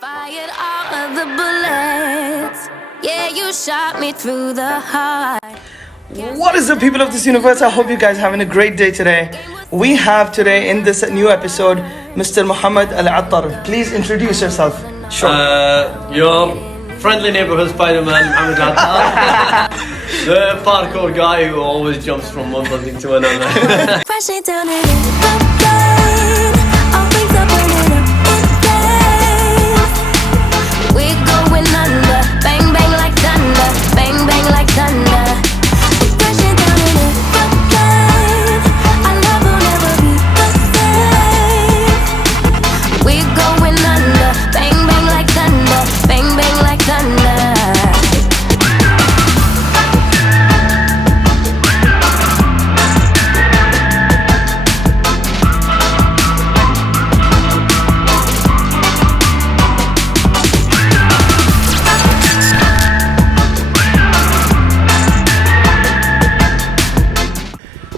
Fired all of the bullets. Yeah, you shot me through the heart. What is up, people of this universe? I hope you guys are having a great day today. We have today in this new episode Mr. Mohammed Al-Attar. Please introduce yourself. Sure. Your friendly neighborhood Spider-Man, Mohammed Al-Attar. The parkour guy who always jumps from one building to another. Crashing down in the plane. All things are burning up in flames. We're going under. Bang, bang like thunder. Bang, bang like thunder. Crashing down in the plane. Our love will never be the same. We're going under. Bang, bang like thunder. Bang, bang like thunder.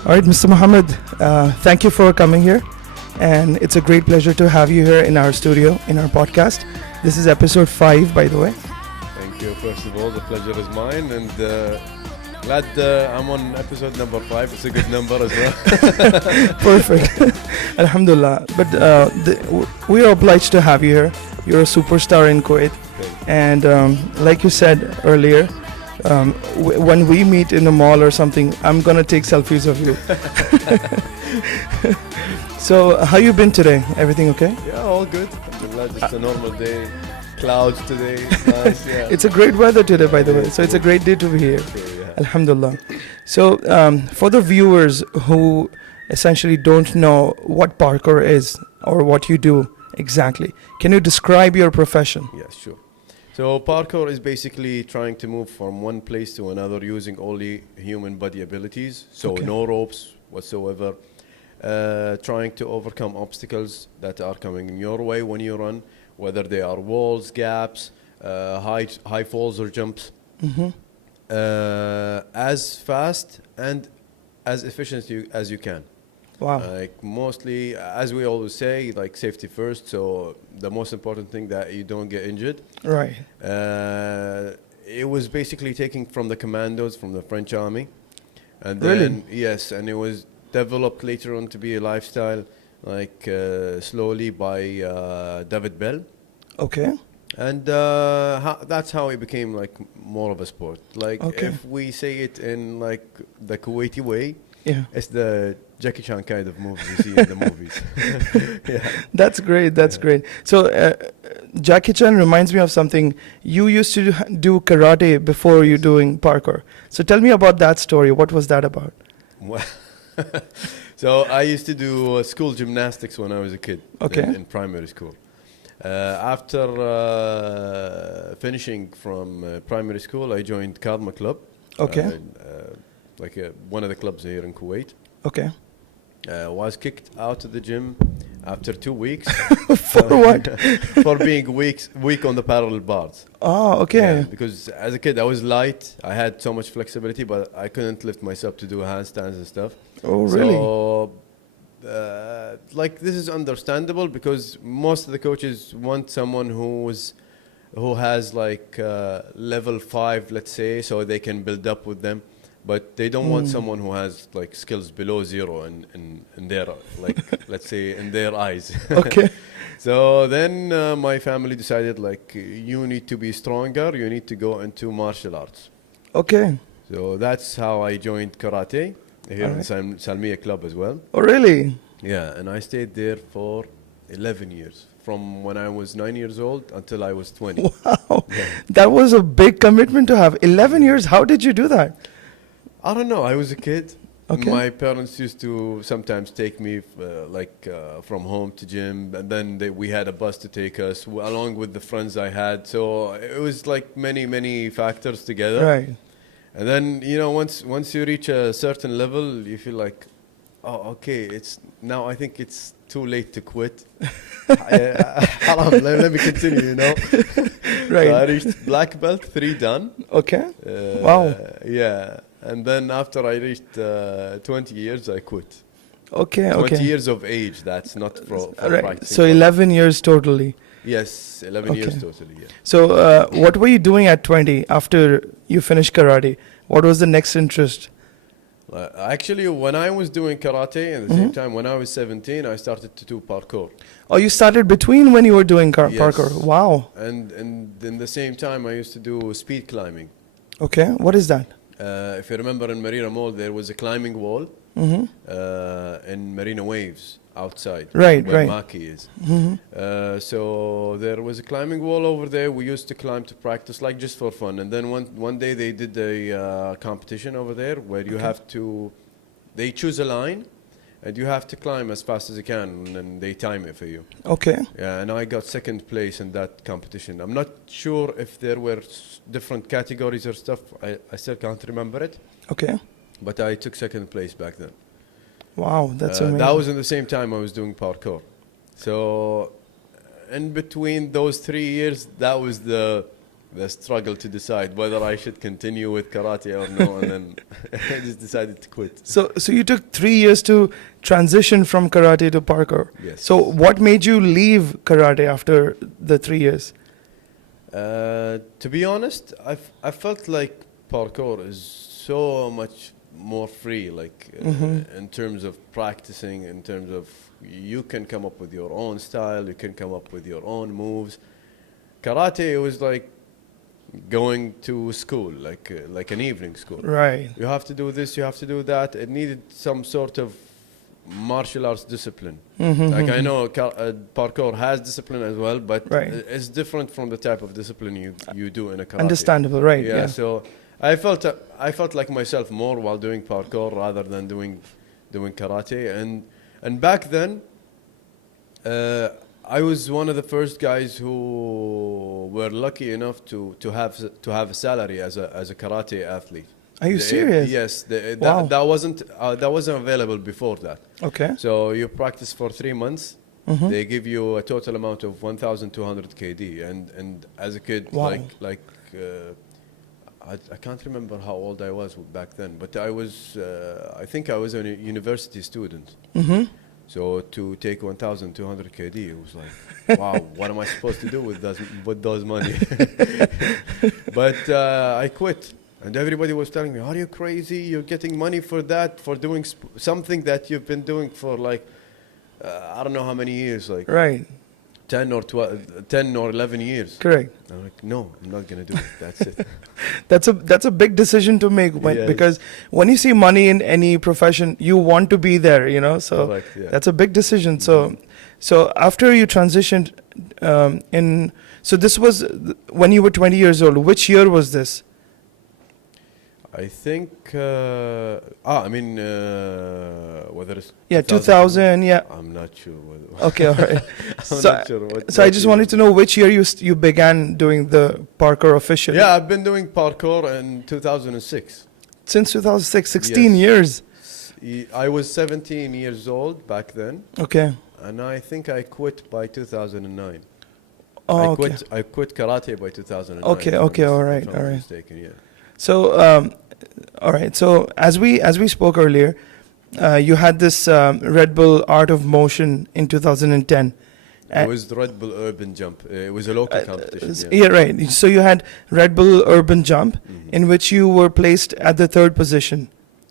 All right, Mr. Mohammed, thank you for coming here. And it's a great pleasure to have you here in our studio, in our podcast. This is episode 5, by the way. Thank you. First of all, the pleasure is mine, and glad I'm on episode number 5. It's a good number as well. Perfect. Alhamdulillah. But we are obliged to have you here. You're a superstar in Kuwait. And like you said earlier, when we meet in a mall or something, I'm going to take selfies of you. So, how you been today? Everything okay? Yeah, all good. Alhamdulillah, just a normal day. Clouds today. Nice, yeah. It's a great weather today, by the way. So, it's a great day to be here. Yeah. Alhamdulillah. So, for the viewers who essentially don't know what parkour is or what you do exactly, can you describe your profession? Yes, sure. So parkour is basically trying to move from one place to another using only human body abilities. So Okay. no ropes whatsoever. Trying to overcome obstacles that are coming your way when you run, whether they are walls, gaps, high falls or jumps. Mm-hmm. As fast and as efficient as you can. Wow. Like mostly, as we always say, like safety first. So the most important thing that you don't get injured. Right. It was basically taken from the commandos from the French army, and Really? then yes, and it was developed later on to be a lifestyle, like slowly by David Bell, Okay. and that's how it became like more of a sport. Like Okay. if we say it in like the Kuwaiti way, Yeah. it's the Jackie Chan kind of moves you see in the movies. Yeah. That's great. That's great. So, Jackie Chan reminds me of something. You used to do karate before you doing parkour. So, tell me about that story. What was that about? Well, so I used to do school gymnastics when I was a kid. Okay. In primary school. After finishing from primary school, I joined Karma Club. Okay. Like one of the clubs here in Kuwait. Okay. Was kicked out of the gym after 2 weeks. For what? For being weak on the parallel bars. Oh, okay. Yeah, because as a kid I was light. I had so much flexibility, but I couldn't lift myself to do handstands and stuff. Oh, really? So, like this is understandable because most of the coaches want someone who has like level 5, let's say, so they can build up with them. But they don't want someone who has like skills below 0 in their like let's say in their eyes. Okay. So then my family decided like you need to be stronger. You need to go into martial arts. Okay. So that's how I joined karate here Alright. in Salmiya Club as well. Oh, really? Yeah, and I stayed there for 11 years, from when I was 9 years old until I was 20. Wow. Yeah. That was a big commitment to have. 11 years. How did you do that? I don't know. I was a kid. Okay. My parents used to sometimes take me from home to gym, and then we had a bus to take us along with the friends I had. So it was like many factors together. Right. And then once you reach a certain level, you feel like, oh, okay, I think it's too late to quit. Haram, let me continue. Right. So I reached black belt 3 done. Okay. Wow. Yeah. And then after I reached 20 years, I quit. Okay. 20 Okay. years of age, that's not for Right. practicing. So 11 years totally. Yes, 11 years Okay. totally. Yeah. So, what were you doing at 20 after you finished karate? What was the next interest? Actually, when I was doing karate, at the same time, when I was 17, I started to do parkour. Oh, you started between when you were doing parkour. Yes. Wow. And in the same time, I used to do speed climbing. Okay. What is that? If you remember in Marina Mall, there was a climbing wall Mm-hmm. in Marina Waves outside, Right, where right. Maki is. Mm-hmm. So there was a climbing wall over there. We used to climb to practice, like just for fun. And then one day they did a competition over there where you have to, they choose a line, and you have to climb as fast as you can, and they time it for you. Okay. Yeah, and I got second place in that competition. I'm not sure if there were different categories or stuff. I still can't remember it, Okay. but I took second place back then. Wow, that's amazing. That was in the same time I was doing parkour. So, in between those 3 years, that was the struggle to decide whether I should continue with karate or no, and then I just decided to quit. So you took 3 years to transition from karate to parkour. Yes. So what made you leave karate after the 3 years? To be honest, I felt like parkour is so much more free, like in terms of practicing, in terms of you can come up with your own style, you can come up with your own moves. Karate, it was like going to school, like an evening school. Right. You have to do this, you have to do that. It needed some sort of martial arts discipline. Like I know parkour has discipline as well, but Right. it's different from the type of discipline you do in a karate. Understandable, right? Yeah, so I felt like myself more while doing parkour rather than doing karate. And back then, I was one of the first guys who were lucky enough to have a salary as a karate athlete. Are you serious? Yes, Wow. that wasn't available before that. Okay. So you practice for 3 months. Mhm. They give you a total amount of 1,200 KD, and as a kid, Wow. I can't remember how old I was back then, but I think I was a university student. Mm-hmm. So to take 1,200 KD, it was like, wow, what am I supposed to do with those money? But I quit. And everybody was telling me, are you crazy? You're getting money for that, for doing something that you've been doing for like, I don't know how many years, like Right. 10 or 12, 10 or 11 years. Correct. I'm like, no, I'm not going to do it. That's it. That's a big decision to make Yes. because when you see money in any profession, you want to be there, you know. So Correct, yeah. that's a big decision. So after you transitioned, so this was when you were 20 years old. Which year was this? I think, whether it's Yeah, 2000. Yeah. I'm not sure whether. Okay, all right. I'm So, not sure what. so I just wanted to know which year you began doing the parkour officially. Yeah, I've been doing parkour in 2006. Since 2006, 16 Yes. years. I was 17 years old back then, Okay. and I think I quit by 2009. Oh, okay. I quit karate by 2009. Okay, if I'm okay, mis- all right, if I'm all not right. mistaken, yeah. So, all right. So as we spoke earlier, you had this Red Bull Art of Motion in 2010. It was the Red Bull Urban Jump. It was a local competition. Yeah, right. So you had Red Bull Urban Jump, in which you were placed at the third position.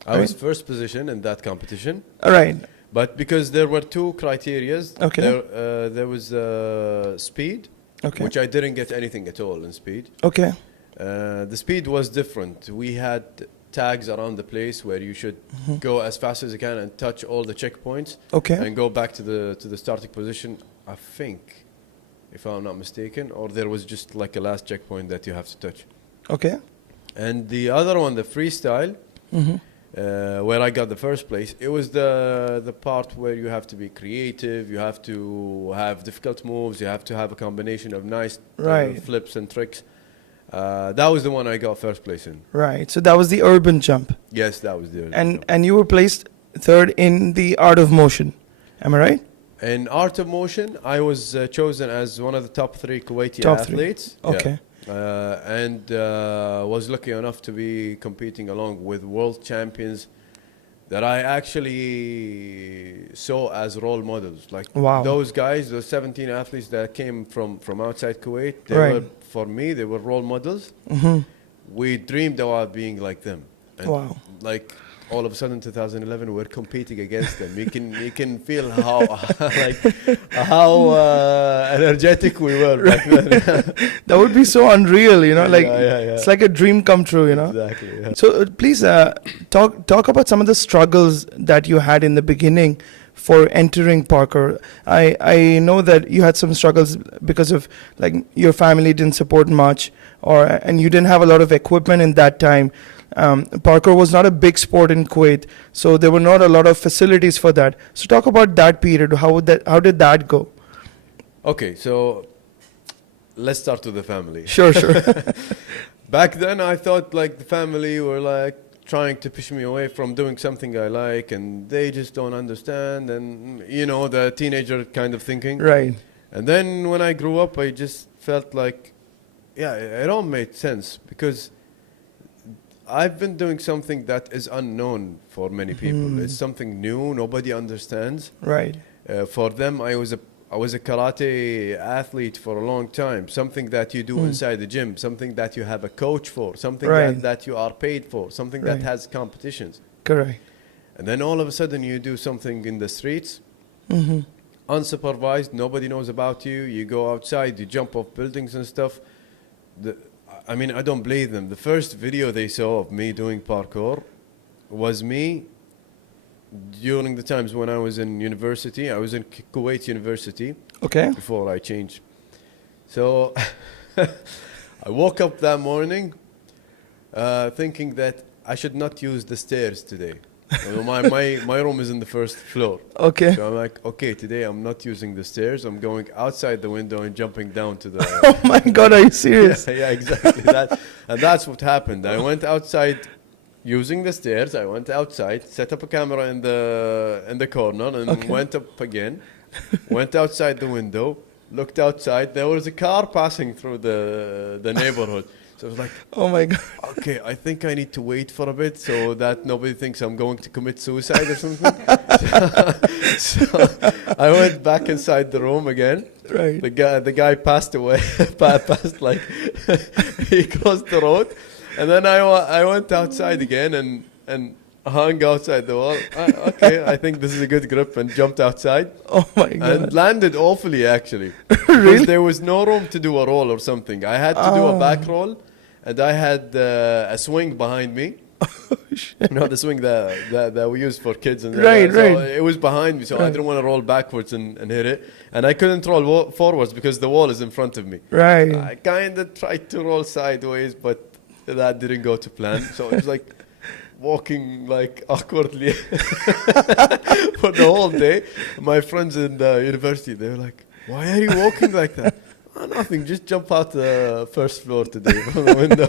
I was right. first position in that competition, All right. but because there were two criterias, Okay. there was speed, Okay. which I didn't get anything at all in speed. Okay. The speed was different. We had tags around the place where you should go as fast as you can and touch all the checkpoints Okay. and go back to the starting position. I think, if I'm not mistaken, or there was just like a last checkpoint that you have to touch. Okay. And the other one, the freestyle, where I got the first place, it was the part where you have to be creative, you have to have difficult moves, you have to have a combination of nice Right. flips and tricks. That was the one I got first place in. Right. So that was the urban jump, Yes, that was the and you were placed third in the Art of Motion. Am I right? In Art of Motion, I was chosen as one of the top 3 Kuwaiti Top 3. athletes. Okay. And was lucky enough to be competing along with world champions that I actually saw as role models. Like Wow. those guys, those 17 athletes that came from outside Kuwait, they Right. were, for me, they were role models. We dreamed about being like them. And Wow. like all of a sudden 2011 we're competing against them. You can feel how like how energetic we were back then. That would be so unreal, you know, like Yeah. it's like a dream come true, you know. Exactly. Yeah. So please talk about some of the struggles that you had in the beginning for entering parkour. I know that you had some struggles because of like your family didn't support much, and you didn't have a lot of equipment in that time. Parkour was not a big sport in Kuwait, so there were not a lot of facilities for that. So talk about that period. How did that go? Okay, so let's start with the family. Sure. Back then I thought like the family were like trying to push me away from doing something I like, and they just don't understand, and you know, the teenager kind of thinking. Right. And then when I grew up, I just felt like, yeah, it all made sense because I've been doing something that is unknown for many people. It's something new, nobody understands. Right. For them, I was a karate athlete for a long time. Something that you do inside the gym, something that you have a coach for, something Right. that you are paid for, something Right. that has competitions. Correct. And then all of a sudden you do something in the streets, unsupervised, nobody knows about you. You go outside, you jump off buildings and stuff. I mean, I don't blame them. The first video they saw of me doing parkour was me during the times when I was in university. I was in Kuwait University Okay. before I changed. So I woke up that morning thinking that I should not use the stairs today. My room is in the first floor. Okay. So I'm like, okay, today I'm not using the stairs. I'm going outside the window and jumping down to the... Oh my God, are you serious? yeah, exactly. And that's what happened. I went outside using the stairs. I went outside, set up a camera in the corner, and went up again. Went outside the window, looked outside. There was a car passing through the neighborhood. So I was like, Oh my God. okay, I think I need to wait for a bit so that nobody thinks I'm going to commit suicide or something. so I went back inside the room again. Right. The guy passed away, passed like he crossed the road, and then I went outside again and hung outside the wall. Okay, I think this is a good grip, and jumped outside. Oh my God. And landed awfully actually. Really? Because there was no room to do a roll or something. I had to do a back roll, and I had a swing behind me. You know, the swing that we use for kids. And Right, so right. it was behind me, so I Right. didn't want to roll backwards and hit it. And I couldn't roll forwards because the wall is in front of me. Right. I kind of tried to roll sideways, but that didn't go to plan. So it was like walking like awkwardly for the whole day. My friends in the university, they were like, why are you walking like that? Oh, nothing, just jump out the first floor today from the window.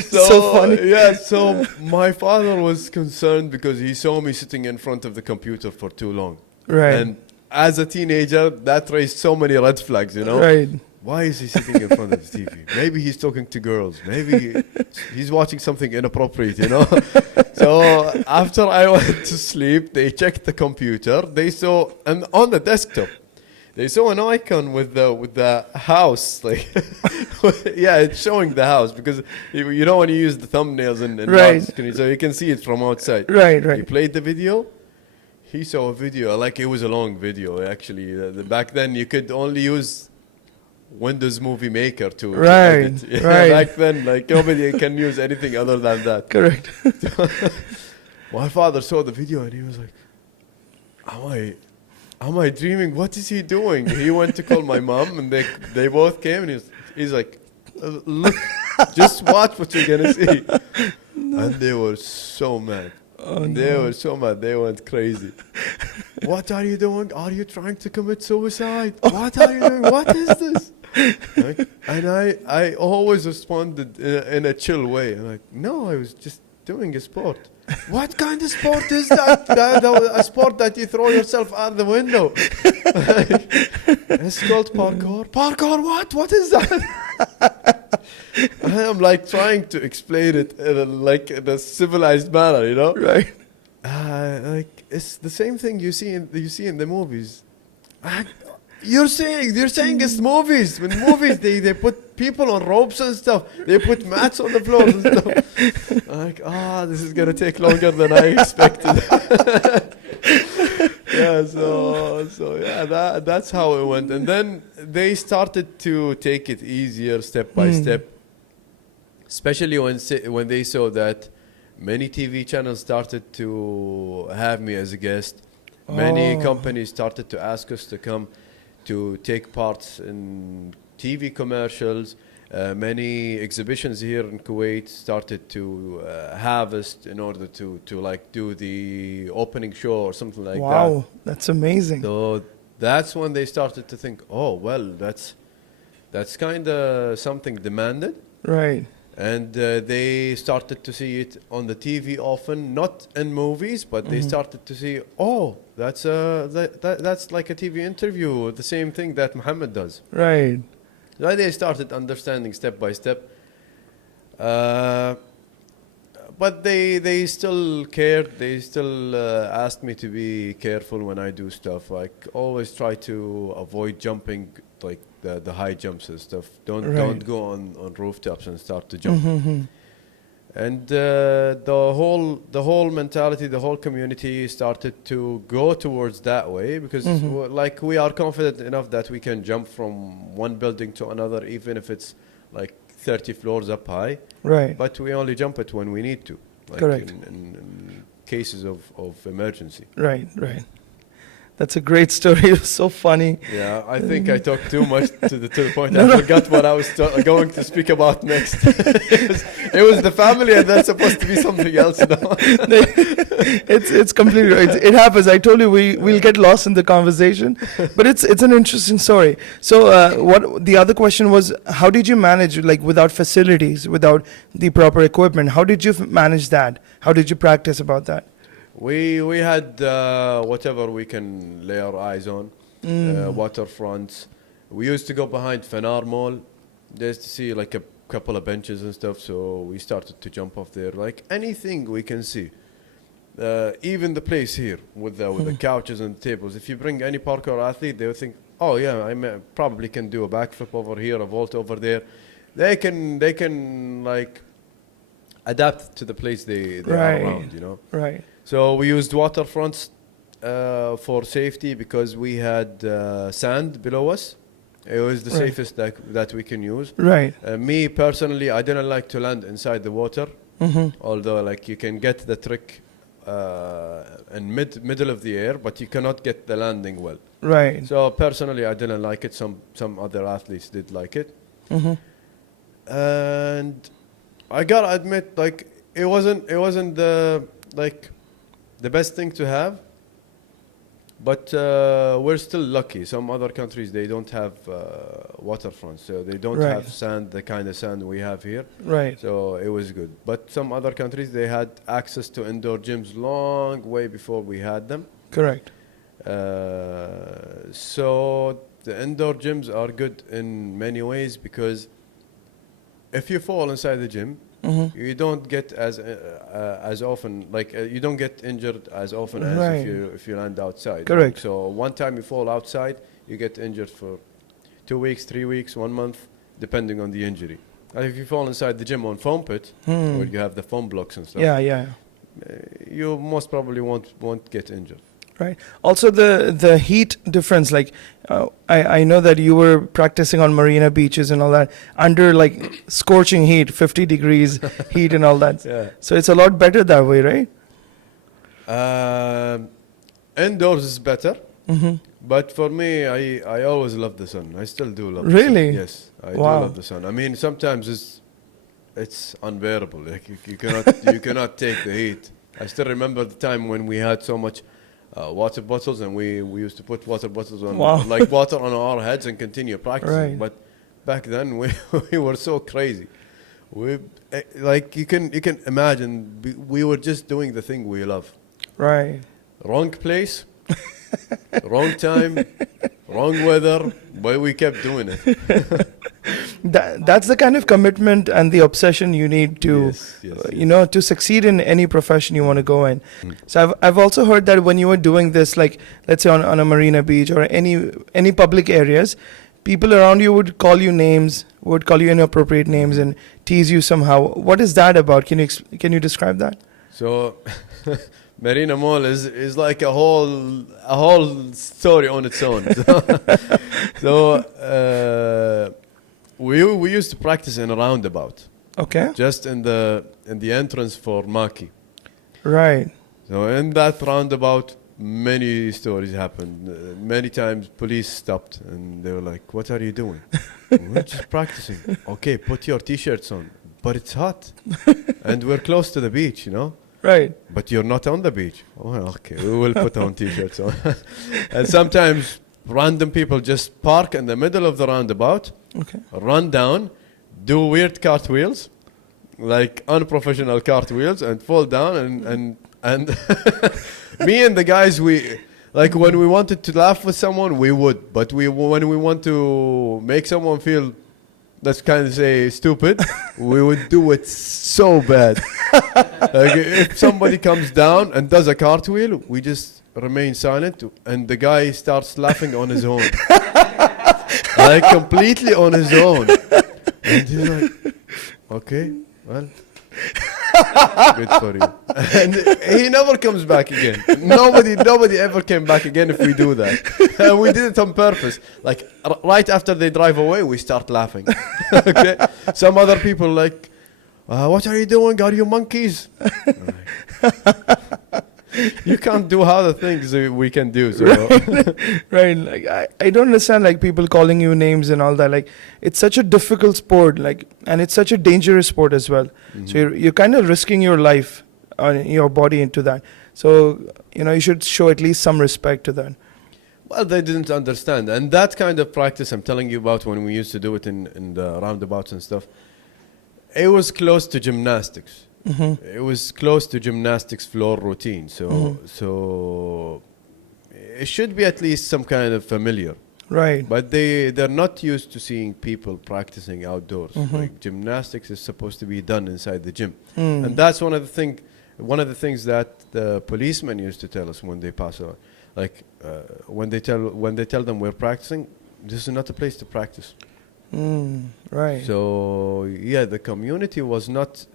So funny. Yeah, so my father was concerned because he saw me sitting in front of the computer for too long. Right. And as a teenager, that raised so many red flags, you know? Right. Why is he sitting in front of the TV? Maybe he's talking to girls. Maybe he's watching something inappropriate, you know? So after I went to sleep, they checked the computer. They saw, and on the desktop, they saw an icon with the house. Like, yeah, it's showing the house because you know when you use the thumbnails and Right. lock screen, so you can see it from outside. Right. He Right. played the video. He saw a video, like it was a long video actually. Back then you could only use Windows Movie Maker to Right, edit. Yeah, right. Back then, like nobody can use anything other than that. Correct. My father saw the video and he was like, am I dreaming? What is he doing? He went to call my mom and they both came and he's like, look, just watch what you're gonna see. And they were so mad. They were so mad. They went crazy. What are you doing? Are you trying to commit suicide? What are you doing? What is this? Like, and I always responded in a chill way. I'm like, no, I was just doing a sport. What kind of sport is that? A sport that you throw yourself out the window. It's called parkour. Parkour what? What is that? I'm like trying to explain it in a civilized manner, you know. Right. Like it's the same thing you see in the movies. Ah, you're saying it's movies. In movies they put people on ropes and stuff. They put mats on the floor and stuff. Like this is gonna take longer than I expected. Yeah, so yeah, that's how it went. And then they started to take it easier step by step. Especially when they saw that many TV channels started to have me as a guest. Many companies started to ask us to come to take parts in TV commercials. Many exhibitions here in Kuwait started to have us in order to like do the opening show or something like that. Wow, that's amazing. So that's when they started to think, oh well, that's kind of something demanded. Right. And they started to see it on the TV often, not in movies, but they started to see, oh, that's like a TV interview, the same thing that Mohammed does. Right. So they started understanding step by step. But they still cared. They still asked me to be careful when I do stuff. Like always try to avoid jumping like the high jumps and stuff. Don't go on rooftops and start to jump. And the whole mentality, the whole community started to go towards that way because like we are confident enough that we can jump from one building to another, even if it's like 30 floors up high. Right. But we only jump it when we need to. Like Correct. In cases of emergency. Right. That's a great story. It was so funny. Yeah, I think I talked too much to the point I forgot what I was going to speak about next. it was the family, and that's supposed to be something else now. It's completely right. It happens. I told you we'll get lost in the conversation, but it's an interesting story. So what the other question was, how did you manage, like without facilities, without the proper equipment? How did you manage that? How did you practice about that? We had whatever we can lay our eyes on, waterfronts. We used to go behind Fanar Mall just to see like a couple of benches and stuff. So we started to jump off there, like anything we can see. Even the place here with the couches and tables. If you bring any parkour athlete, they will think, oh yeah, probably can do a backflip over here, a vault over there. They can like adapt to the place they are around, you know. Right. So we used waterfronts for safety because we had sand below us. It was the safest that we can use. Right. Me personally, I didn't like to land inside the water. Although like you can get the trick in middle of the air, but you cannot get the landing well. Right. So personally, I didn't like it. Some other athletes did like it. And I gotta admit, like it wasn't the best thing to have, but we're still lucky. Some other countries, they don't have waterfronts, so they don't have sand, the kind of sand we have here. Right. So it was good. But some other countries, they had access to indoor gyms long way before we had them. Correct. So the indoor gyms are good in many ways because if you fall inside the gym, you don't get as often, like you don't get injured as often as if you land outside. Correct. So one time you fall outside, you get injured for 2 weeks, 3 weeks, 1 month, depending on the injury. And if you fall inside the gym on foam pit, where you have the foam blocks and stuff, you most probably won't get injured. Right. Also, the heat difference. Like, I know that you were practicing on marina beaches and all that under like scorching heat, 50 degrees heat and all that. Yeah. So it's a lot better that way, right? Indoors is better. But for me, I always love the sun. I still do love Really? the sun. Yes, I do love the sun. I mean, sometimes it's unbearable. Like you cannot take the heat. I still remember the time when we had so much water bottles, and we used to put water bottles on, like water on our heads and continue practicing. Right. But back then we were so crazy. Like you can imagine, we were just doing the thing we love. Right. Wrong place, wrong time, wrong weather, but we kept doing it. That's the kind of commitment and the obsession you need to, to succeed in any profession you want to go in. So I've also heard that when you were doing this, like let's say on a marina beach or any public areas, people around you would call you names, would call you inappropriate names and tease you somehow. What is that about? Can you describe that? So, Marina Mall is like a whole story on its own. So, we used to practice in a roundabout, Okay. just in the entrance for Maki. Right. So in that roundabout, many stories happened. Many times, police stopped and they were like, "What are you doing?" "We're just practicing." "Okay, put your t-shirts on." "But it's hot, and we're close to the beach, you know." Right. "But you're not on the beach." "Oh, okay, we will put on t-shirts on." And sometimes random people just park in the middle of the roundabout, Okay. run down, do weird cartwheels, like unprofessional cartwheels, and fall down. And me and the guys, we like when we wanted to laugh with someone, we would, but when we want to make someone feel, let's kind of say, stupid, we would do it so bad. Like if somebody comes down and does a cartwheel, we just remain silent, and the guy starts laughing on his own, like completely on his own. And he's like, "Okay, well, good for you." And he never comes back again. Nobody ever came back again if we do that. And we did it on purpose. Like right after they drive away, we start laughing. Okay. Some other people like, "What are you doing? Are you monkeys?" You can't do how the things we can do. So. Right. Like I don't understand like people calling you names and all that. Like it's such a difficult sport, like, and it's such a dangerous sport as well. Mm-hmm. So you're kind of risking your life, your body into that. So you should show at least some respect to that. Well, they didn't understand. And that kind of practice I'm telling you about, when we used to do it in the roundabouts and stuff, it was close to gymnastics. Mm-hmm. It was close to gymnastics floor routine. So, Mm-hmm. so it should be at least some kind of familiar. Right. But they're not used to seeing people practicing outdoors. Mm-hmm. Like gymnastics is supposed to be done inside the gym. Mm. And that's one of the things that the policemen used to tell us when they pass on. Like when they tell them we're practicing, this is not a place to practice. Right. So yeah, the community was not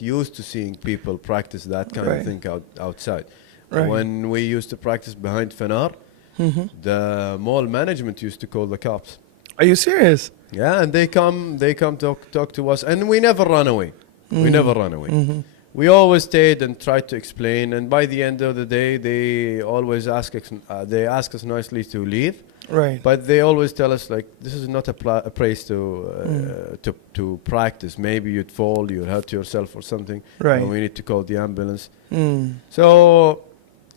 used to seeing people practice that kind Right. of thing outside. Right. When we used to practice behind Fenar, Mm-hmm. the mall management used to call the cops. Are you serious? Yeah, and they come talk to us, and we never run away. We never run away. Mm-hmm. We always stayed and tried to explain, and by the end of the day, they always ask us nicely to leave. Right. But they always tell us, like, this is not a place to practice. Maybe you'd fall, you'd hurt yourself or something. Right. And we need to call the ambulance. Mm. So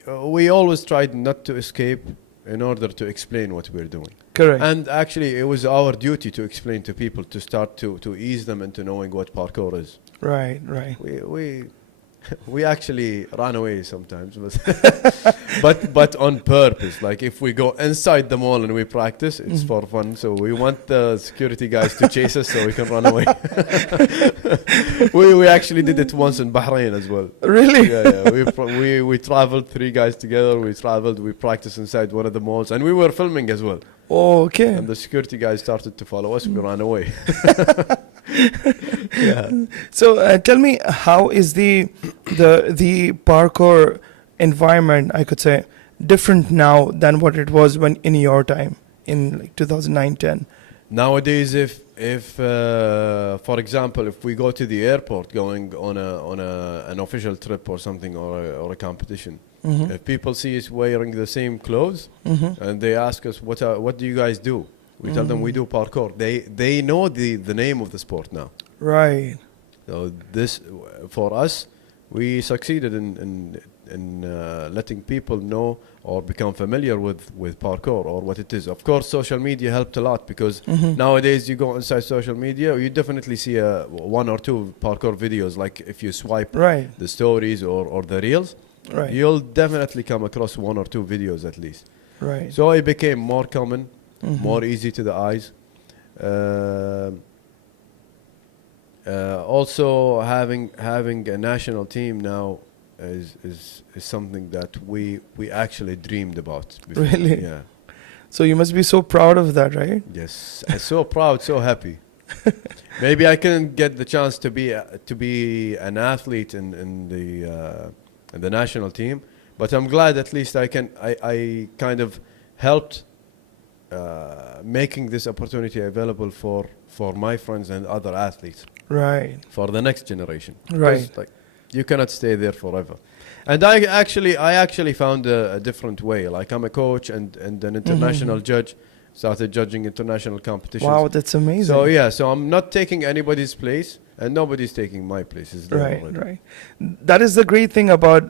we always tried not to escape in order to explain what we're doing. Correct. And actually, it was our duty to explain to people, to start to ease them into knowing what parkour is. Right. Right. We actually ran away sometimes, but on purpose. Like if we go inside the mall and we practice, it's for fun. So we want the security guys to chase us so we can run away. we actually did it once in Bahrain as well. Really? Yeah. We traveled, 3 guys together. We practiced inside one of the malls, and we were filming as well. Oh, okay. And the security guys started to follow us. We ran away. Yeah. So tell me, how is the parkour environment, I could say, different now than what it was when in your time in like 2009-10? Nowadays, if for example, if we go to the airport going on an official trip or something, or a competition, Mm-hmm. if people see us wearing the same clothes, Mm-hmm. and they ask us what do you guys do, we tell them we do parkour. They know the name of the sport now. Right. So this, for us, we succeeded in letting people know or become familiar with parkour or what it is. Of course, social media helped a lot, because nowadays you go inside social media, you definitely see 1 or 2 parkour videos. Like if you swipe Right. the stories or the reels, Right. you'll definitely come across 1 or 2 videos at least. Right. So it became more common, more easy to the eyes. Uh, Also, having a national team now is something that we actually dreamed about before. Really? Yeah. So you must be so proud of that, right? Yes. I'm so proud, so happy. Maybe I couldn't get the chance to be an athlete in the national team, but I'm glad at least I kind of helped making this opportunity available for my friends and other athletes Right. for the next generation. Right. 'Cause, like, you cannot stay there forever. And I actually found a different way. Like, I'm a coach and an international judge. Started judging international competitions. Wow, that's amazing. So yeah, so I'm not taking anybody's place, and nobody's taking my place. It's there Right, already. right. That is the great thing about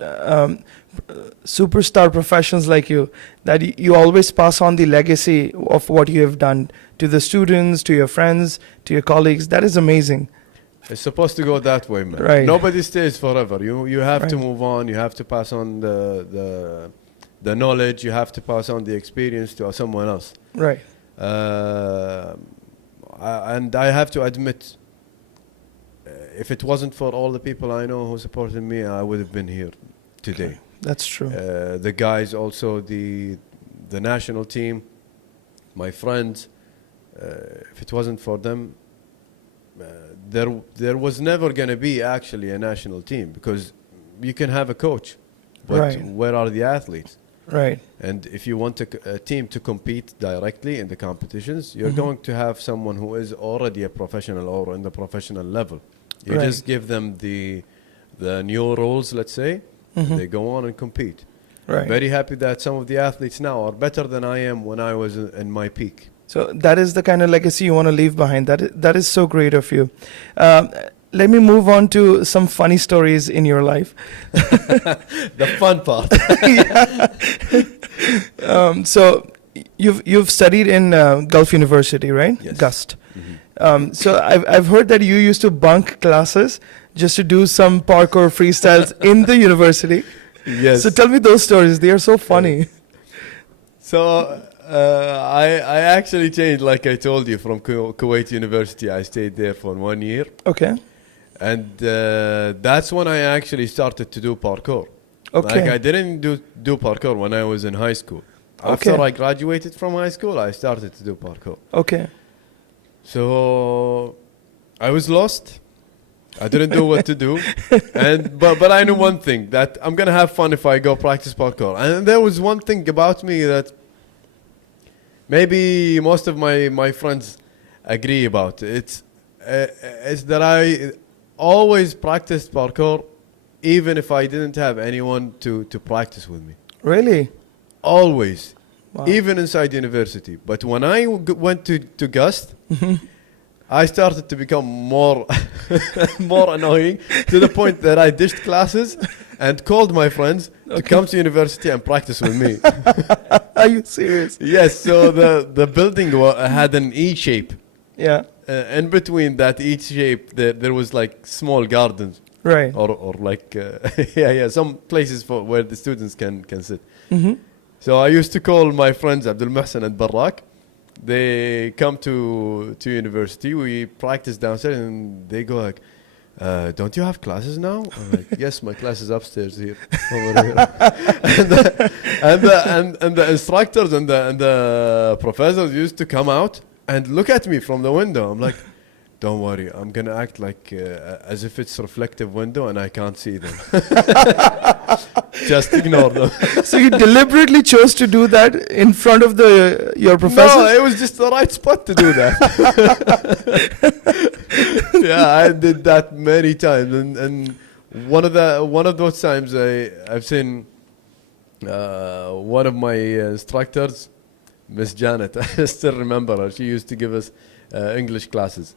superstar professions like you, that you always pass on the legacy of what you have done to the students, to your friends, to your colleagues. That is amazing. It's supposed to go that way, man. Right. Nobody stays forever. You have to Right. move on. You have to pass on the knowledge. You have to pass on the experience to someone else. Right. And I have to admit, if it wasn't for all the people I know who supported me, I would have been here today. That's true. The guys, also the national team, my friends. If it wasn't for them, there was never gonna be actually a national team, because you can have a coach, but Right. where are the athletes? Right. And if you want a team to compete directly in the competitions, you're Mm-hmm. going to have someone who is already a professional or in the professional level. You Right. just give them the new rules, let's say, and they go on and compete. Mm-hmm. Right. Very happy that some of the athletes now are better than I am when I was in my peak. So that is the kind of legacy you want to leave behind. That is so great of you. Let me move on to some funny stories in your life. The fun part. So you've studied in Gulf University, right? Yes. GUST. So I've heard that you used to bunk classes just to do some parkour freestyles in the university. Yes. So tell me those stories. They are so funny. So I actually changed, like I told you, from Kuwait University. I stayed there for 1 year, Okay. and that's when I actually started to do parkour. Okay. Like, I didn't do parkour when I was in high school. Okay. After I graduated from high school, I started to do parkour. Okay. So I was lost. I didn't know what to do, but I knew one thing, that I'm gonna have fun if I go practice parkour. And there was one thing about me that maybe most of my friends agree about. It's that I always practiced parkour, even if I didn't have anyone to practice with me. Really? Always, Wow. even inside university. But when I went to GUST, I started to become more more annoying, to the point that I ditched classes and called my friends to come to university and practice with me. Are you serious? Yes, so the building had an E shape. Yeah. In between that E shape, there was like small gardens, Right. or like some places for where the students can sit. Mm-hmm. So I used to call my friends Abdul Muhsin and Barak. They come to university. We practice downstairs, and they go like, "Don't you have classes now?" I'm like, "Yes, my class is upstairs here." Over here. and the instructors and the professors used to come out and look at me from the window. I'm like, "Don't worry, I'm gonna act like as if it's a reflective window and I can't see them. Just ignore them." So you deliberately chose to do that in front of your professors? No, it was just the right spot to do that. Yeah, I did that many times, and one of those times I've seen one of my instructors, Miss Janet. I still remember her. She used to give us English classes,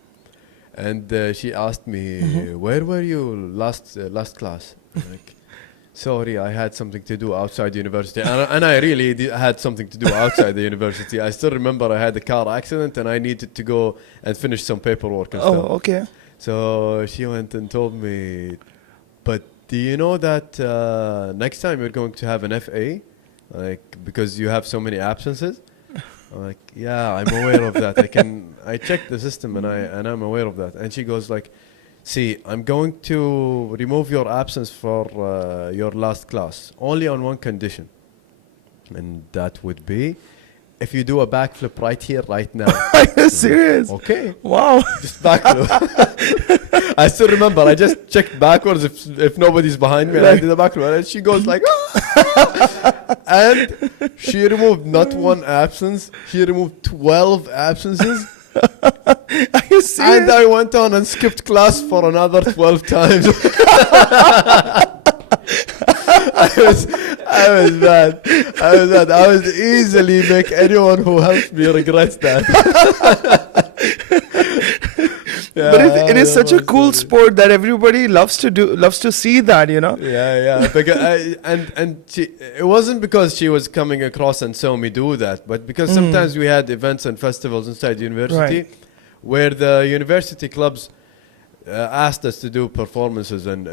and she asked me, "Where were you last class?" I'm like, "Sorry, I had something to do outside the university." And I really had something to do outside the university. I still remember I had a car accident and I needed to go and finish some paperwork and stuff. Oh, okay. So she went and told me, "But do you know that next time you're going to have an FA? Like, because you have so many absences?" I'm like, yeah, I'm aware of that. I checked the system and I'm aware of that. And she goes like, see, I'm going to remove your absence for your last class only on one condition, and that would be if you do a backflip right here, right now. Are you serious? Okay, Wow. just backflip. I still remember. I just checked backwards if nobody's behind me, and I did a backflip, and she goes like, "Ah!" And she removed not one absence; she removed 12 absences. Are you serious? And I went on and skipped class for another 12 times. I was bad. I would easily make anyone who helped me regret that. But it is such a cool sport that everybody loves to see that, you know. Yeah. Because it wasn't because she was coming across and saw me do that, but because sometimes we had events and festivals inside university, Right. where the university clubs asked us to do performances and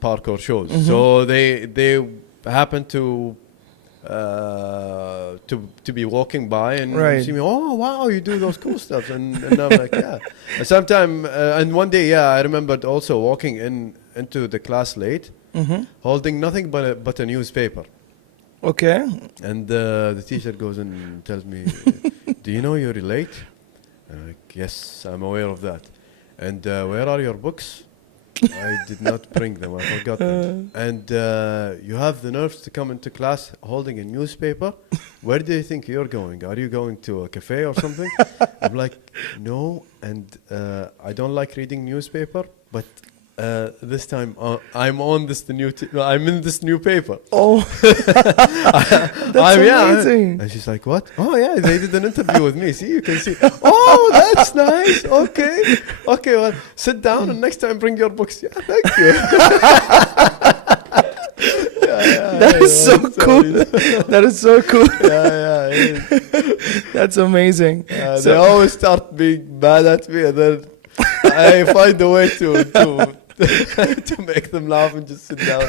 parkour shows. So they happened to be walking by and Right. see me. Oh wow, you do those cool stuff, and I'm like, yeah. And sometime and one day, I remembered also walking into the class late, holding nothing but a newspaper. Okay. And the teacher goes and tells me, "Do you know you're late?" I'm like, "Yes, I'm aware of that." And where are your books? I did not bring them. I forgot them. And you have the nerves to come into class holding a newspaper. Where do you think you're going? Are you going to a cafe or something? I'm like, no. And I don't like reading newspaper, but this time I'm on this I'm in this new paper. Oh, that's amazing. And she's like, what? Oh yeah, they did an interview with me. See, you can see. Oh, that's nice. Okay, well, sit down and next time bring your books. Yeah, thank you. That is so cool. That is so cool. Yeah. That's amazing. They always start being mad at me, and then I find a way to to make them laugh and just sit down.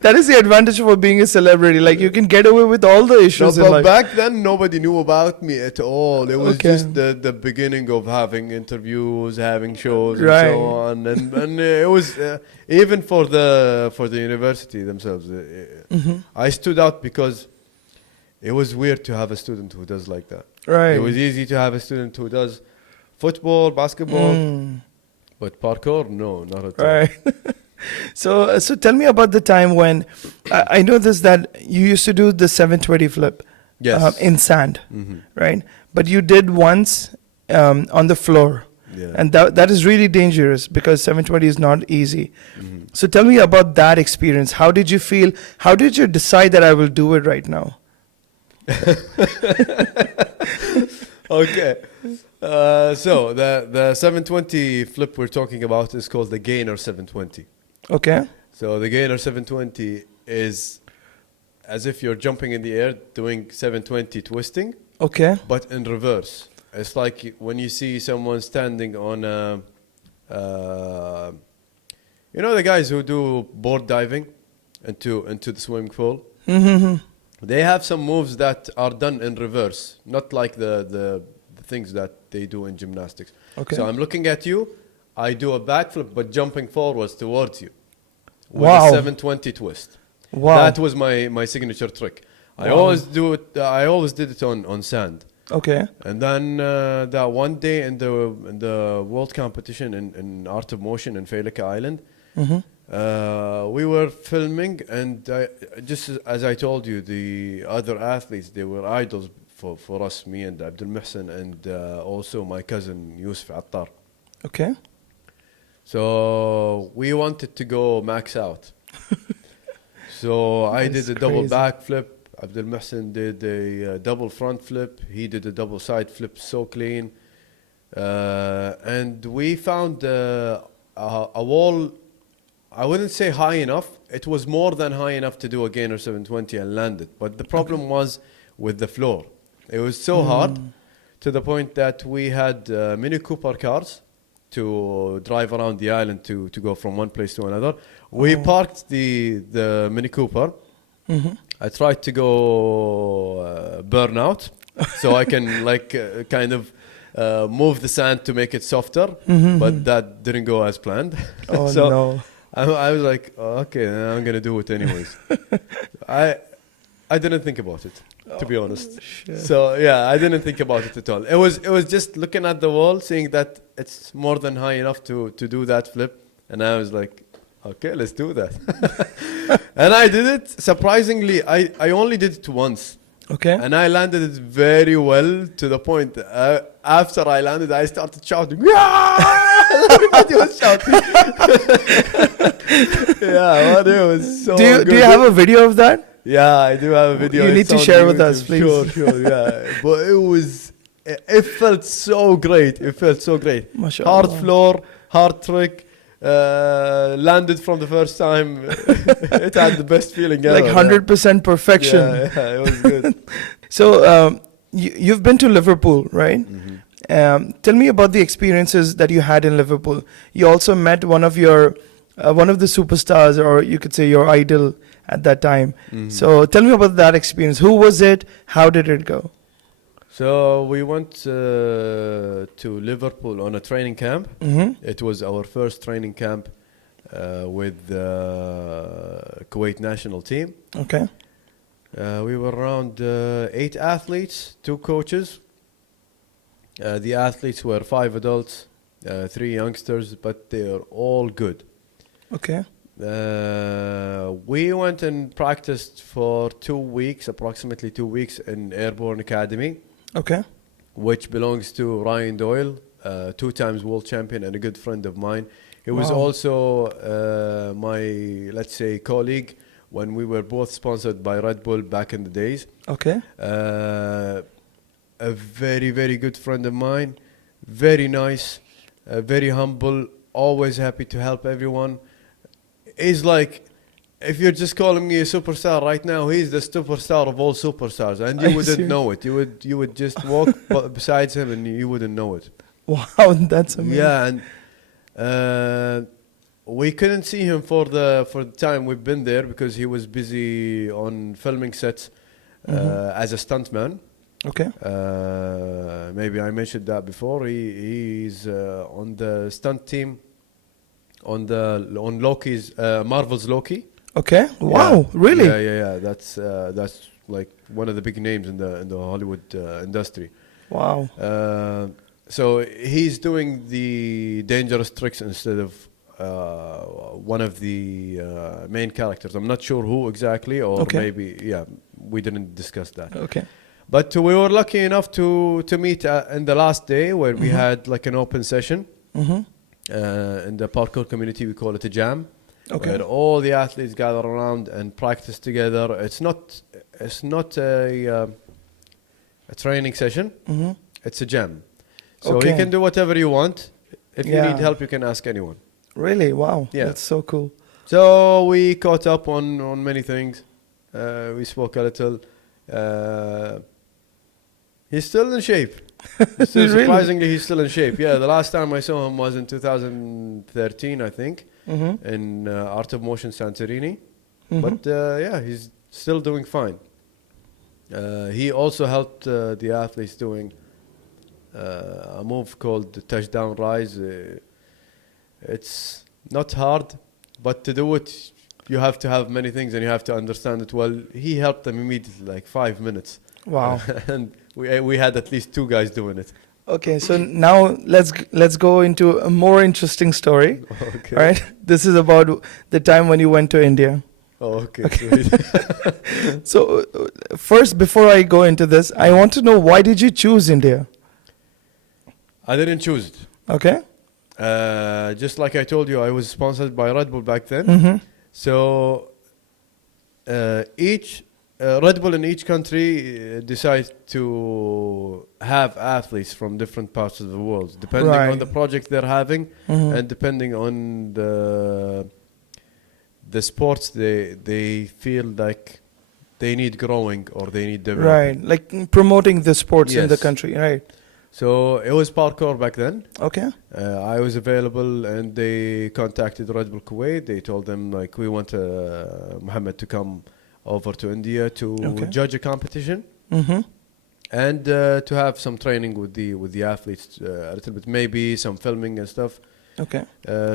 That is the advantage of being a celebrity. Like, you can get away with all the No, issues in but life. back then nobody knew about me at all. It was Okay. just the beginning of having interviews, having shows, Right. and so on. And it was even for the university themselves. I stood out because it was weird to have a student who does like that. Right. It was easy to have a student who does football, basketball, but parkour, no, not at all. Right. So tell me about the time when I know this, that you used to do the 720 flip Yes. in sand, Mhm. right? But you did once on the floor. Yeah. And that is really dangerous because 720 is not easy. Mhm. So tell me about that experience. How did you feel? How did you decide that I will do it right now? Okay. So the 720 flip we're talking about is called the Gainer 720. Okay. So the Gainer 720 is as if you're jumping in the air doing 720 twisting, Okay. but in reverse. It's like when you see someone standing on a, you know the guys who do board diving into the swimming pool? They have some moves that are done in reverse, not like the things that they do in gymnastics. Okay. So I'm looking at you, I do a backflip, but jumping forwards towards you with Wow. a 720 twist. Wow. That was my signature trick. I Wow. always do it. I always did it on sand. Okay. And then that one day in the world competition in Art of Motion in Failika Island, we were filming, and just as I told you, the other athletes, they were idols for us, me and Abdul Muhsin, and also my cousin Yusuf Al-Attar. Okay. So we wanted to go max out. So I That's did a double crazy. backflip. Abdul Muhsin did a double front flip. He did a double side flip, so clean. And we found a wall. I wouldn't say high enough. It was more than high enough to do a Gainer 720 and land it. But the problem was with the floor. It was so hard to the point that we had Mini Cooper cars to drive around the island to go from one place to another. We parked the Mini Cooper. I tried to go burnout. so I can like kind of move the sand to make it softer. Mhm, But mhm. that didn't go as planned. Oh so no. I was like, oh, okay, then I'm gonna do it anyways. I didn't think about it, to be honest. Shit. So yeah, I didn't think about it at all. It was just looking at the wall, seeing that it's more than high enough to do that flip, and I was like, okay, let's do that. And I did it. Surprisingly, I only did it once. Okay. And I landed it very well to the point. After I landed, I started shouting. "Yeah!" Everybody was shouting. Yeah, but it was so Do you good. have a video of that? Yeah, I do have a video. You need It's to on share with YouTube. us, please. Sure, yeah. But it felt so great. It felt so great. Mashallah. Hard floor, hard trick. Landed from the first time. It had the best feeling ever. Like 100% perfection. Yeah, it was good. So you've been to Liverpool, right? Tell me about the experiences that you had in Liverpool. You also met one of the superstars, or you could say your idol at that time. So tell me about that experience. Who was it? How did it go? So we went to Liverpool on a training camp. It was our first training camp with the Kuwait national team. Okay. We were around 8 athletes, 2 coaches. The athletes were 5 adults, 3 youngsters, but they are all good. Okay. We went and practiced for 2 weeks, approximately 2 weeks, in Airborne Academy, Okay. which belongs to Ryan Doyle, 2 times world champion and a good friend of mine. He was Wow. also my, let's say, colleague when we were both sponsored by Red Bull back in the days. Okay. A very, very good friend of mine, very nice, very humble, always happy to help everyone. He's like, if you're just calling me a superstar right now, he's the superstar of all superstars, and you Are you wouldn't serious? know it. You would just walk besides him, and you wouldn't know it. Wow, that's amazing. Yeah, and we couldn't see him for the time we've been there because he was busy on filming sets as a stuntman. Okay. Maybe I mentioned that before. He's on the stunt team on Loki's Marvel's Loki. Okay. Wow. Really? Yeah. That's like one of the big names in the Hollywood industry. Wow. So he's doing the dangerous tricks instead of one of the main characters. I'm not sure who exactly, or Okay. maybe we didn't discuss that. Okay. But we were lucky enough to meet in the last day where we had like an open session. In the parkour community, we call it a jam. Okay. Where all the athletes gather around and practice together. It's not a training session. It's a jam. So Okay. you can do whatever you want. If you Yeah. need help, you can ask anyone. Really? Wow. Yeah. That's so cool. So we caught up on many things. We spoke a little. He's still in shape. Really? Surprisingly, he's still in shape. Yeah, the last time I saw him was in 2013, I think, in Art of Motion Santorini. But he's still doing fine. He also helped the athletes doing a move called the touchdown rise. It's not hard, but to do it, you have to have many things and you have to understand it well. He helped them immediately, like 5 minutes. Wow. And we had at least 2 guys doing it. Okay, so now let's go into a more interesting story. Okay. All right, this is about the time when you went to India. Oh, okay. Sweet. So first, before I go into this, I want to know, why did you choose India? I didn't choose it. Okay. Just like I told you, I was sponsored by Red Bull back then. So each Red Bull in each country decide to have athletes from different parts of the world, depending Right. on the project they're having and depending on the sports they feel like they need growing or they need developing. Right, like promoting the sports in the Yes. country, right? So it was parkour back then. Okay. I was available and they contacted Red Bull Kuwait. They told them like, we want Mohammed to come over to India to Okay. judge a competition. and to have some training with the athletes, a little bit, maybe some filming and stuff, Okay.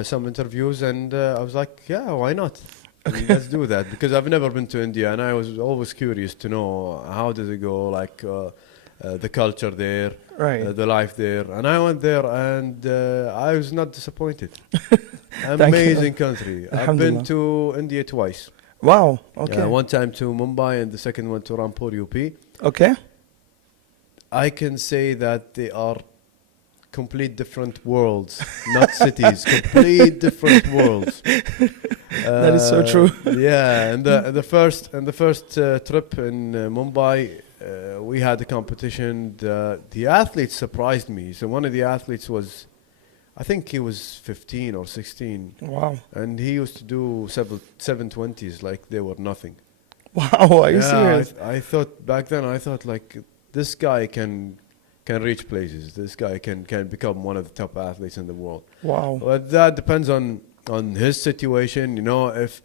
some interviews, and I was like, yeah, why not? Let's do that, because I've never been to India, and I was always curious to know how does it go, like the culture there, Right. the life there, and I went there, and I was not disappointed. Thank you. Amazing country. I've been Alhamdulillah. to India twice. Wow. Okay. One time to Mumbai, and the second one to Rampur, UP. Okay. I can say that they are complete different worlds, not cities. Complete different worlds. That is so true. Yeah, and the first trip in Mumbai, we had a competition. The athletes surprised me. So one of the athletes was, I think he was 15 or 16, Wow. and he used to do 720s like they were nothing. Wow. Are you serious? I thought back then. I thought like this guy can reach places. This guy can become one of the top athletes in the world. Wow. But that depends on his situation. You know, if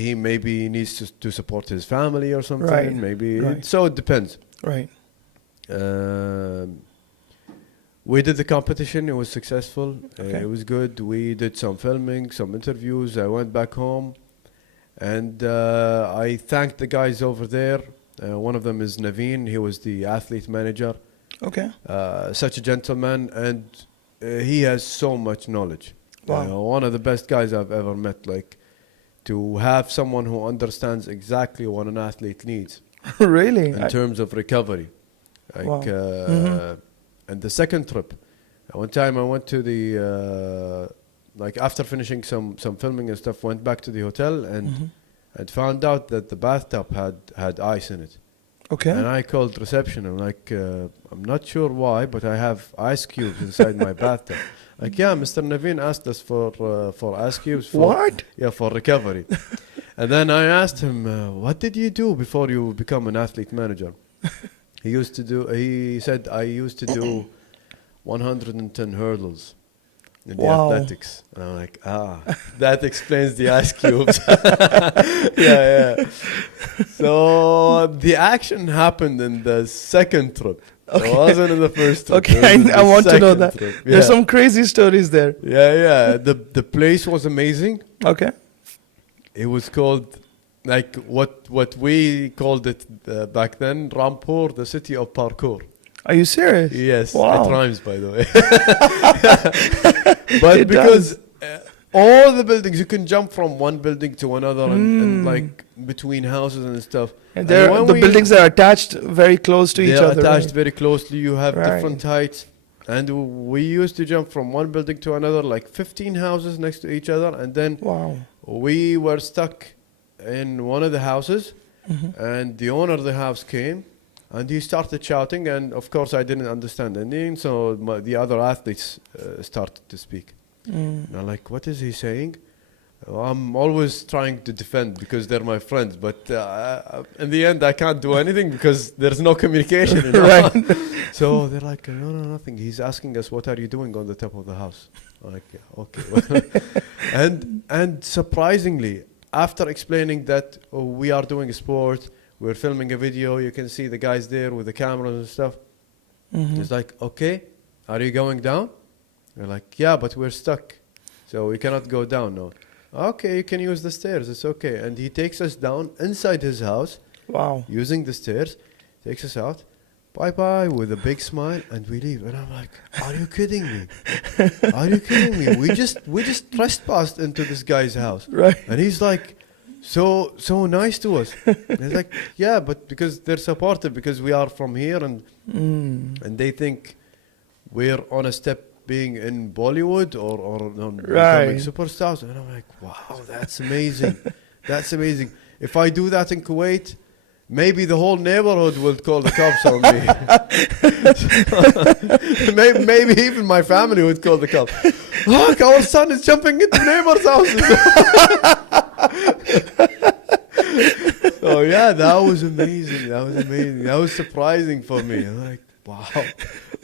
he maybe needs to support his family or something. Right. Maybe Right. so it depends. Right. We did the competition. It was successful. Okay. It was good. We did some filming, some interviews. I went back home, and I thanked the guys over there. One of them is Naveen. He was the athlete manager. Okay. Such a gentleman, and he has so much knowledge. Wow. One of the best guys I've ever met. Like, to have someone who understands exactly what an athlete needs Really? in terms of recovery. Like, Wow. and the second trip, one time I went to the like after finishing some filming and stuff, went back to the hotel and found out that the bathtub had ice in it. Okay. And I called reception. I'm like, I'm not sure why, but I have ice cubes inside my bathtub. Like, yeah, Mr. Naveen asked us for ice cubes. What? Yeah, for recovery. And then I asked him, what did you do before you become an athlete manager? He said, I used to do 110 hurdles in the Wow. athletics. And I'm like, that explains the ice cubes. Yeah. So the action happened in the second trip. Okay. It wasn't in the first trip. Okay, It was in I the want to know second that. trip. There's Yeah. some crazy stories there. Yeah. The place was amazing. Okay. It was called, like what we called it back then, Rampur, the city of parkour. Are you serious? Yes, Wow. it rhymes, by the way. But It because all the buildings, you can jump from one building to another and like between houses and stuff. And when the buildings are attached very close to each they're other. attached right? very closely. You have Right. different heights. And we used to jump from one building to another, like 15 houses next to each other. And then Wow. we were stuck in one of the houses, and the owner of the house came, and he started shouting, and of course I didn't understand anything, so the other athletes started to speak. And I'm like, what is he saying? I'm always trying to defend because they're my friends, but in the end I can't do anything because there's no communication. You know? Right. So they're like, no, nothing. He's asking us, what are you doing on the top of the house? I'm like, yeah, okay. and surprisingly, after explaining that we are doing a sport, we're filming a video, you can see the guys there with the cameras and stuff. It's like, okay, are you going down? We're like, yeah, but we're stuck, so we cannot go down now. Okay, you can use the stairs, it's okay. And he takes us down inside his house, Wow. using the stairs, takes us out, bye-bye, with a big smile, and we leave. And I'm like, are you kidding me? Are you kidding me? We just trespassed into this guy's house. Right. And he's like, so nice to us. And he's like, yeah, but because they're supportive, because we are from here, and they think we're on a step being in Bollywood or on becoming superstars. And I'm like, wow, that's amazing. That's amazing. If I do that in Kuwait, maybe the whole neighborhood will call the cops on me. maybe even my family would call the cops. Look, our son is jumping into neighbors' houses. So yeah, that was amazing. That was surprising for me. I'm like, wow.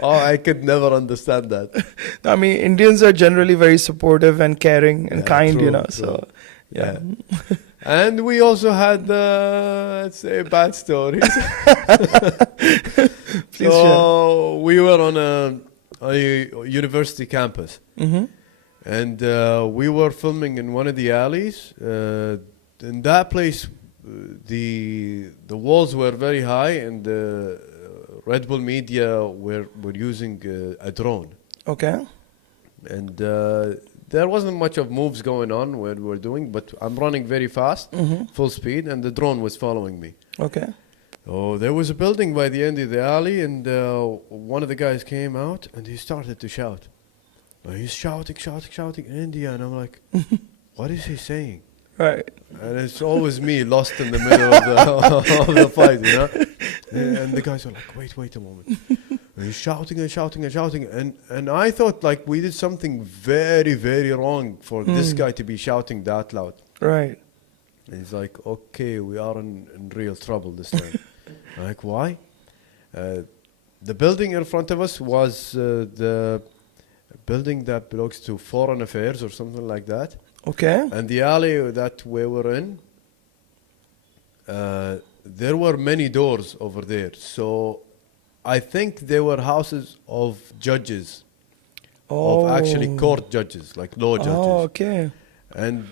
Oh, I could never understand that. I mean, Indians are generally very supportive and caring and Yeah, kind, true, you know. true. So, yeah. And we also had, let's say, bad stories. Please So we were on a university campus. Mm-hmm. And we were filming in one of the alleys. In that place, the walls were very high, and the Red Bull media were using a drone. Okay. And there wasn't much of moves going on where we were doing, but I'm running very fast, Mm-hmm. full speed, and the drone was following me. Okay. Oh, there was a building by the end of the alley, and one of the guys came out, and he started to shout. He's shouting in India, and I'm like, what is he saying? Right. And it's always me lost in the middle of the, of the fight, you know? And the guys are like, wait a moment. And he's shouting, and I thought like we did something very, very wrong for this guy to be shouting that loud. Right. And he's like, okay, we are in real trouble this time. I'm like, why? The building in front of us was the building that belongs to Foreign Affairs or something like that. Okay. And the alley that we were in, there were many doors over there. So I think they were houses of judges, of actually court judges, like law judges. Oh, okay. And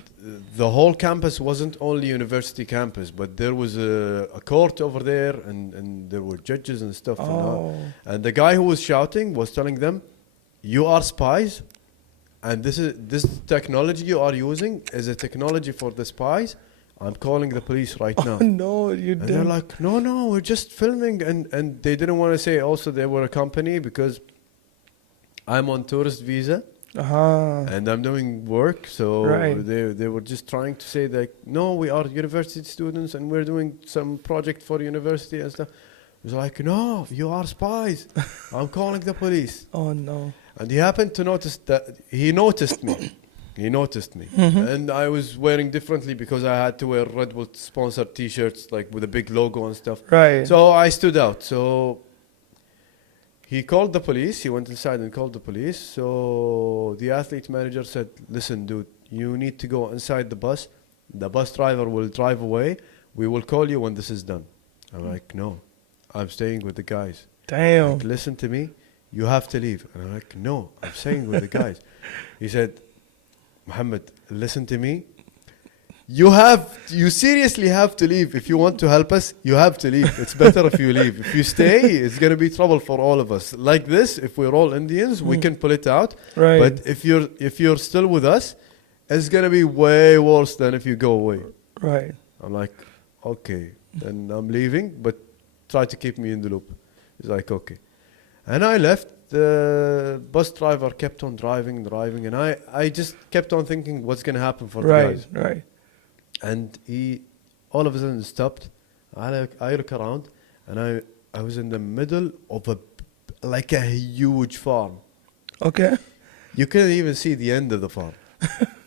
the whole campus wasn't only university campus, but there was a court over there, and there were judges and stuff. Oh. And the guy who was shouting was telling them, you are spies, and this technology you are using is a technology for the spies. I'm calling the police right now. Oh, no, you And they're didn't. like, no, we're just filming. And they didn't want to say also they were a company because I'm on tourist visa. Uh-huh. And I'm doing work, so Right. they were just trying to say that no, we are university students and we're doing some project for university and stuff. It was like, no, you are spies. I'm calling the police. Oh, no. And he happened to notice that he noticed me. He noticed me, and I was wearing differently because I had to wear Red Bull sponsored T-shirts like with a big logo and stuff. Right. So I stood out. So he called the police. He went inside and called the police. So the athlete manager said, listen, dude, you need to go inside the bus. The bus driver will drive away. We will call you when this is done. I'm like, no, I'm staying with the guys. Damn. Like, listen to me. You have to leave. And I'm like, no, I'm staying with the guys. He said, Mohammed, listen to me. You seriously have to leave. If you want to help us, you have to leave. It's better if you leave. If you stay, it's going to be trouble for all of us. Like this, if we're all Indians, we can pull it out. Right. But if you're still with us, it's going to be way worse than if you go away. Right. I'm like, okay, then I'm leaving, but try to keep me in the loop. He's like, okay. And I left. The bus driver kept on driving, and I just kept on thinking what's going to happen for the guys. Right. And he all of a sudden stopped. I look around, and I was in the middle of a huge farm. Okay. You couldn't even see the end of the farm.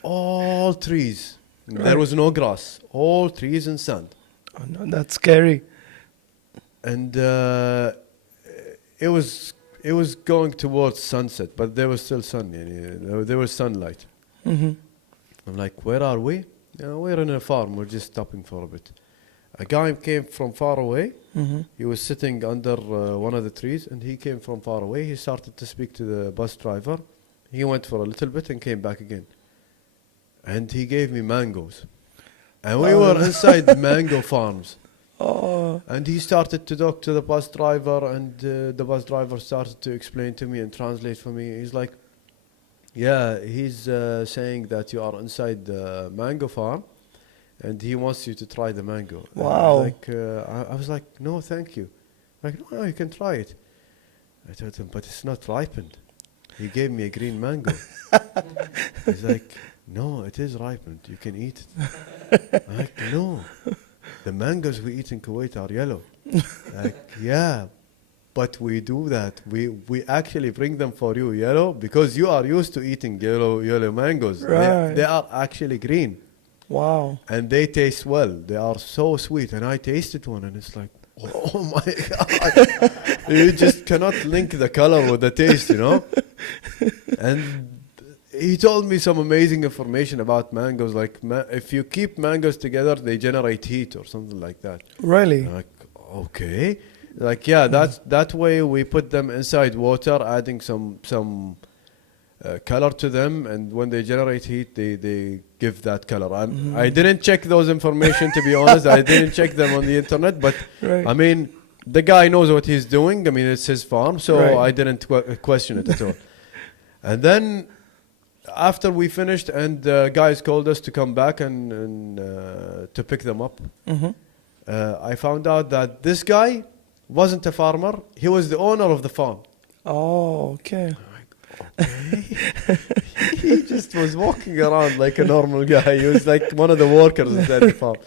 All trees. Right. There was no grass. All trees and sand. Oh, no, that's scary. And it was going towards sunset, but there was still sun. There was sunlight. Mm-hmm. I'm like, where are we? We're in a farm. We're just stopping for a bit. A guy came from far away. Mm-hmm. He was sitting under one of the trees, and he came from far away. He started to speak to the bus driver. He went for a little bit and came back again. And he gave me mangoes. And we were inside the mango farms. Oh. And he started to talk to the bus driver, and the bus driver started to explain to me and translate for me. He's like, yeah, he's saying that you are inside the mango farm, and he wants you to try the mango. Wow. I was like, no, thank you. Like, no, you can try it. I told him, but it's not ripened. He gave me a green mango. He's like, no, it is ripened. You can eat it. I'm like, no. The mangoes we eat in Kuwait are yellow. Like, yeah, but we do that. We actually bring them for you yellow because you are used to eating yellow mangoes. Right. They are actually green. Wow. And they taste well. They are so sweet. And I tasted one, and it's like, oh my God. You just cannot link the color with the taste, you know? And he told me some amazing information about mangoes. Like, if you keep mangoes together, they generate heat or something like that. Really? Like, okay. Like, yeah, that way we put them inside water, adding some color to them, and when they generate heat, they give that color. And I didn't check those information, to be honest. I didn't check them on the internet, but Right. I mean, the guy knows what he's doing. I mean, it's his farm, so Right. I didn't question it at all. And then after we finished, and guys called us to come back and to pick them up, I found out that this guy wasn't a farmer. He was the owner of the farm. Oh, okay. He just was walking around like a normal guy. He was like one of the workers at the farm.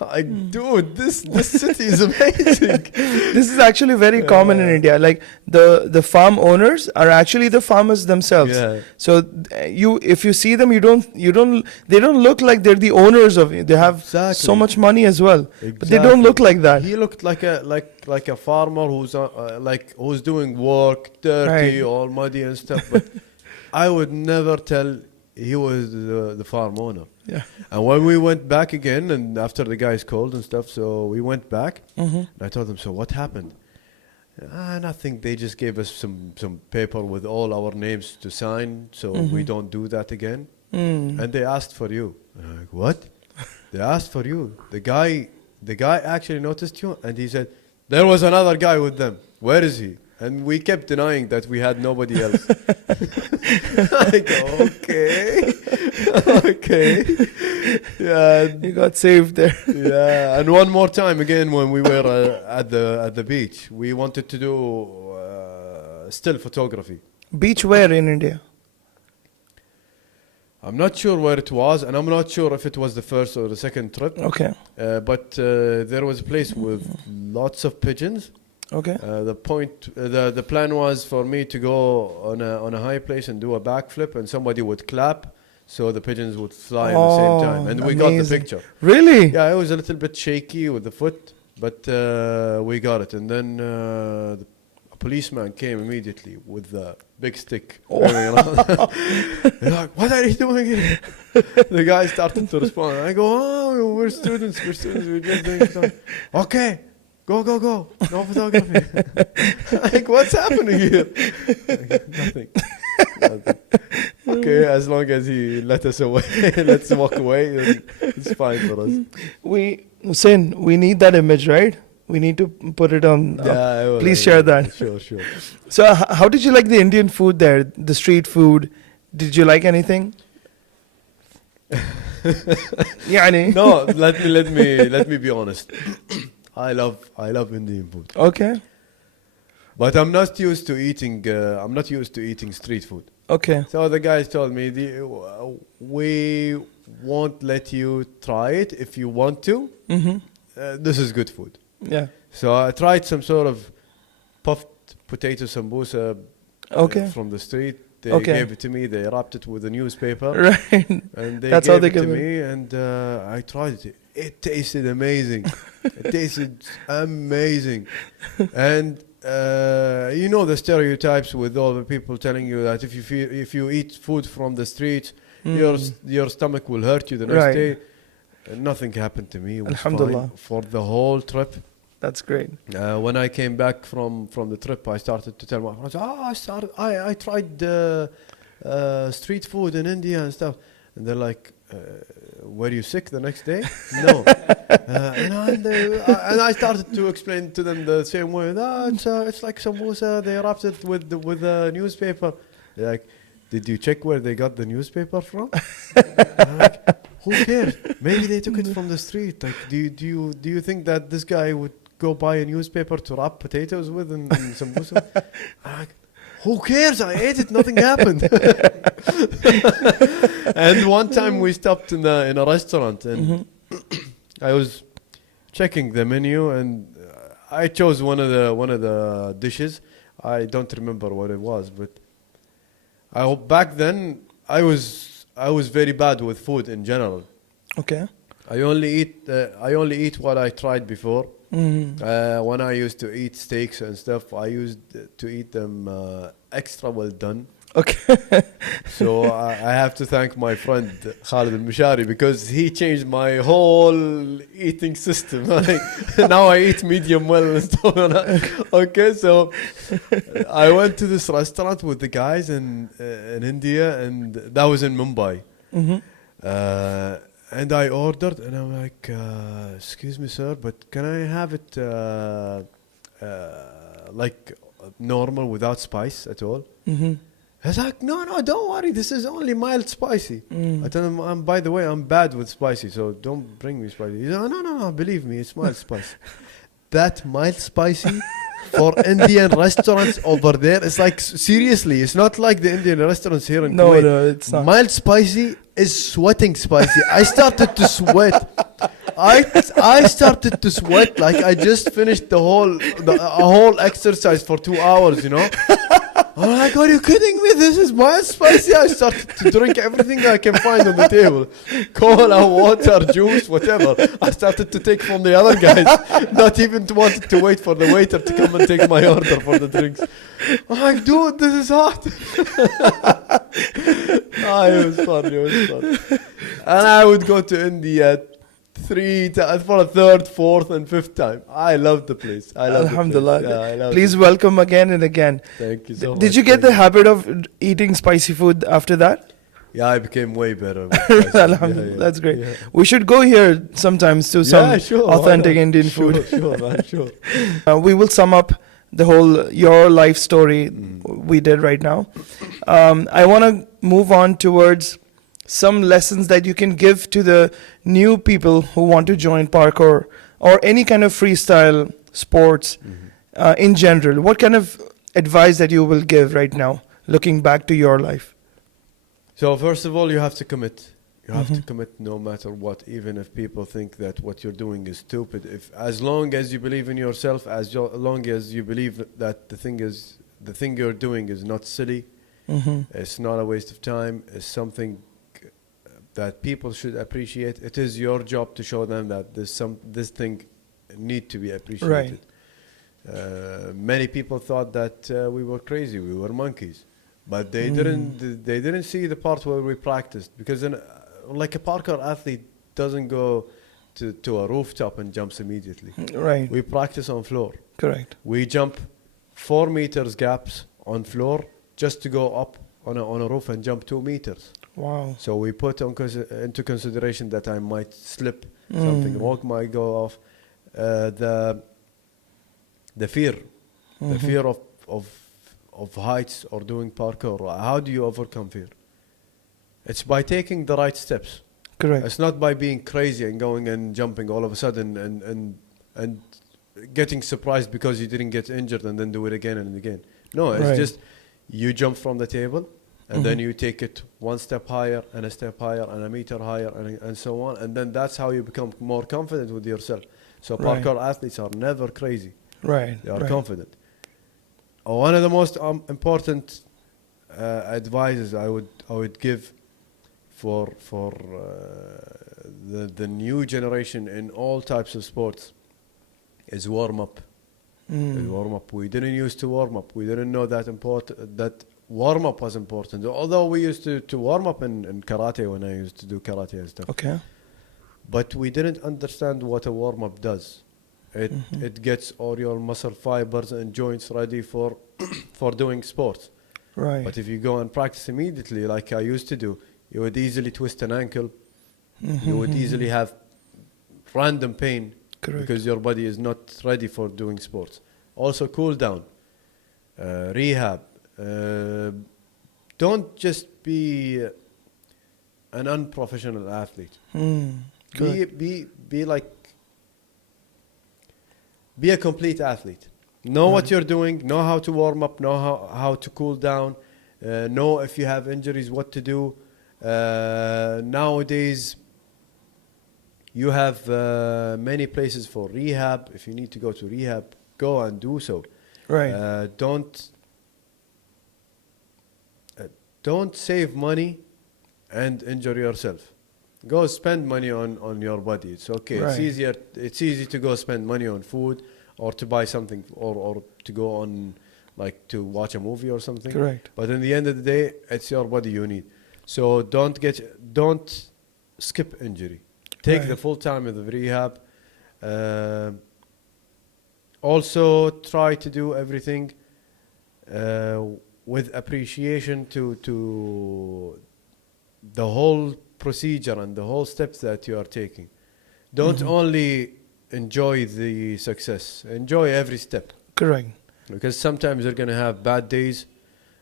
Like, dude, this city is amazing. This is actually very common in India. Like the farm owners are actually the farmers themselves. Yeah. So if you see them, they don't look like they're the owners of it. They have so Exactly. much money as well, but they don't look like that. He looked like a farmer who's doing work, dirty, Right. all muddy and stuff. But I would never tell he was the farm owner. Yeah. And when we went back again, and after the guys called and stuff, so we went back. And I told them, so what happened? Nothing. They just gave us some paper with all our names to sign, so we don't do that again. And they asked for you. I'm like, what? They asked for you. The guy actually noticed you, and he said there was another guy with them. Where is he? And we kept denying that we had nobody else. Like, okay. Okay. Yeah. You got saved there. Yeah. And one more time again when we were at the beach, we wanted to do still photography. Beach where in India? I'm not sure where it was, and I'm not sure if it was the first or the second trip. Okay. But there was a place with lots of pigeons. Okay. The plan was for me to go on a high place and do a backflip, and somebody would clap, so the pigeons would fly at the same time, and we got the amazing. picture. Really? Yeah, it was a little bit shaky with the foot, but we got it. And then a policeman came immediately with the big stick. They're like, what are you doing here? The guy started to respond. I go, oh, we're students. We're just doing photography. Okay. Go. No photography. Like, what's happening here? Nothing. Okay, as long as he let us away, let's walk away, then it's fine for us. Hussein, we need that image, right? We need to put it on. Please share that. Sure. So, how did you like the Indian food there? The street food? Did you like anything? يعني. No, let me be honest. I love Indian food. Okay. But I'm not used to eating street food. Okay. So the guys told me we won't let you try it if you want to. This is good food. Yeah. So I tried some sort of puffed potato sambusa from the street. They gave it to me. They wrapped it with a newspaper. Right. And they That's gave how they it to give me, and I tried it. It tasted amazing. It tasted amazing. And you know the stereotypes with all the people telling you that if you eat food from the street, your stomach will hurt you the next day. And nothing happened to me. It was Alhamdulillah. fine for the whole trip. That's great. When I came back from the trip, I started to tell my friends, I tried street food in India and stuff. And they're like, were you sick the next day? No. And I started to explain to them the same way. It's like samosa. They wrapped it with a newspaper. They're like, did you check where they got the newspaper from? I'm like, who cares? Maybe they took it from the street. Like, do you think that this guy would go buy a newspaper to wrap potatoes with and samosa? I'm like, who cares? I ate it. Nothing happened. And one time we stopped in a restaurant, and I was checking the menu, and I chose one of the dishes. I don't remember what it was, but back then I was very bad with food in general. Okay. I only eat what I tried before. When I used to eat steaks and stuff, I used to eat them extra well done. Okay. So I have to thank my friend Khalid al-Mishari because he changed my whole eating system. Like, now I eat medium well and stuff. Okay, so I went to this restaurant with the guys in India, and that was in Mumbai. Mm-hmm. And I ordered, and I'm like, excuse me, sir, but can I have it like normal without spice at all? Mm-hmm. He's like, no, don't worry. This is only mild spicy. Mm. I tell him, by the way, I'm bad with spicy, so don't bring me spicy. He's like, no, believe me, it's mild spicy. That mild spicy for Indian restaurants over there, it's like, seriously, it's not like the Indian restaurants here in Kuwait. No, it's not. Mild spicy is sweating spicy. I started to sweat. I started to sweat like I just finished a whole exercise for 2 hours, you know. I'm like, are you kidding me? This is mild spicy. I started to drink everything I can find on the table. Cola, water, juice, whatever. I started to take from the other guys. Not even wanted to wait for the waiter to come and take my order for the drinks. I'm like, dude, this is hot. It was fun. And I would go to India 3 times for a third, fourth, and fifth time. I love the place. I love Alhamdulillah. the place. Yeah, I love Please it. welcome again and again. Thank you so much. Did you get the habit of eating spicy food after that? Yeah, I became way better. With spicy. Alhamdulillah, that's great. Yeah. We should go here sometimes to some sure, authentic why not? Indian food. Sure, man, sure. We will sum up the whole your life story we did right now. I want to move on towards some lessons that you can give to the new people who want to join parkour or any kind of freestyle sports in general. What kind of advice that you will give right now, looking back to your life? So first of all, you have to commit. You have to commit no matter what, even if people think that what you're doing is stupid. As long as you believe in yourself, long as you believe that the thing you're doing is not silly, it's not a waste of time, it's something that people should appreciate. It is your job to show them that this thing need to be appreciated. Right. Many people thought that we were crazy, we were monkeys, but they didn't see the part where we practiced, because like a parkour athlete doesn't go to a rooftop and jumps immediately. Right. We practice on floor. Correct. We jump 4 meters gaps on floor just to go up on a roof and jump 2 meters. Wow. So we put into consideration that I might slip, something wrong might go off. The fear, the fear of heights or doing parkour. How do you overcome fear? It's by taking the right steps. Correct. It's not by being crazy and going and jumping all of a sudden and getting surprised because you didn't get injured and then do it again and again. No, it's just you jump from the table. And then you take it 1 step higher and a step higher and a meter higher and so on. And then that's how you become more confident with yourself. So parkour athletes are never crazy. Right. They are confident. One of the most important advices I would give for the new generation in all types of sports is warm up. Warm up. We didn't used to warm up. We didn't know that warm up was important. Although we used to warm up in karate when I used to do karate and stuff. Okay. But we didn't understand what a warm up does. It gets all your muscle fibers and joints ready for doing sports. Right. But if you go and practice immediately, like I used to do, you would easily twist an ankle. You would easily have random pain. Correct. Because your body is not ready for doing sports. Also, cool down, rehab. Don't just be an unprofessional athlete. Be a complete athlete. Know what you're doing. Know how to warm up. Know how to cool down. Know if you have injuries, what to do. Nowadays, you have many places for rehab. If you need to go to rehab, go and do so. Right. Don't save money and injure yourself. Go spend money on your body. It's okay. Right. It's easy to go spend money on food or to buy something or to go like to watch a movie or something. Correct. But in the end of the day, it's your body you need. So don't skip injury. Take Right. the full time of the rehab. Also, try to do everything with appreciation to the whole procedure and the whole steps that you are taking. Don't only enjoy the success, enjoy every step. Correct. Because sometimes you're going to have bad days.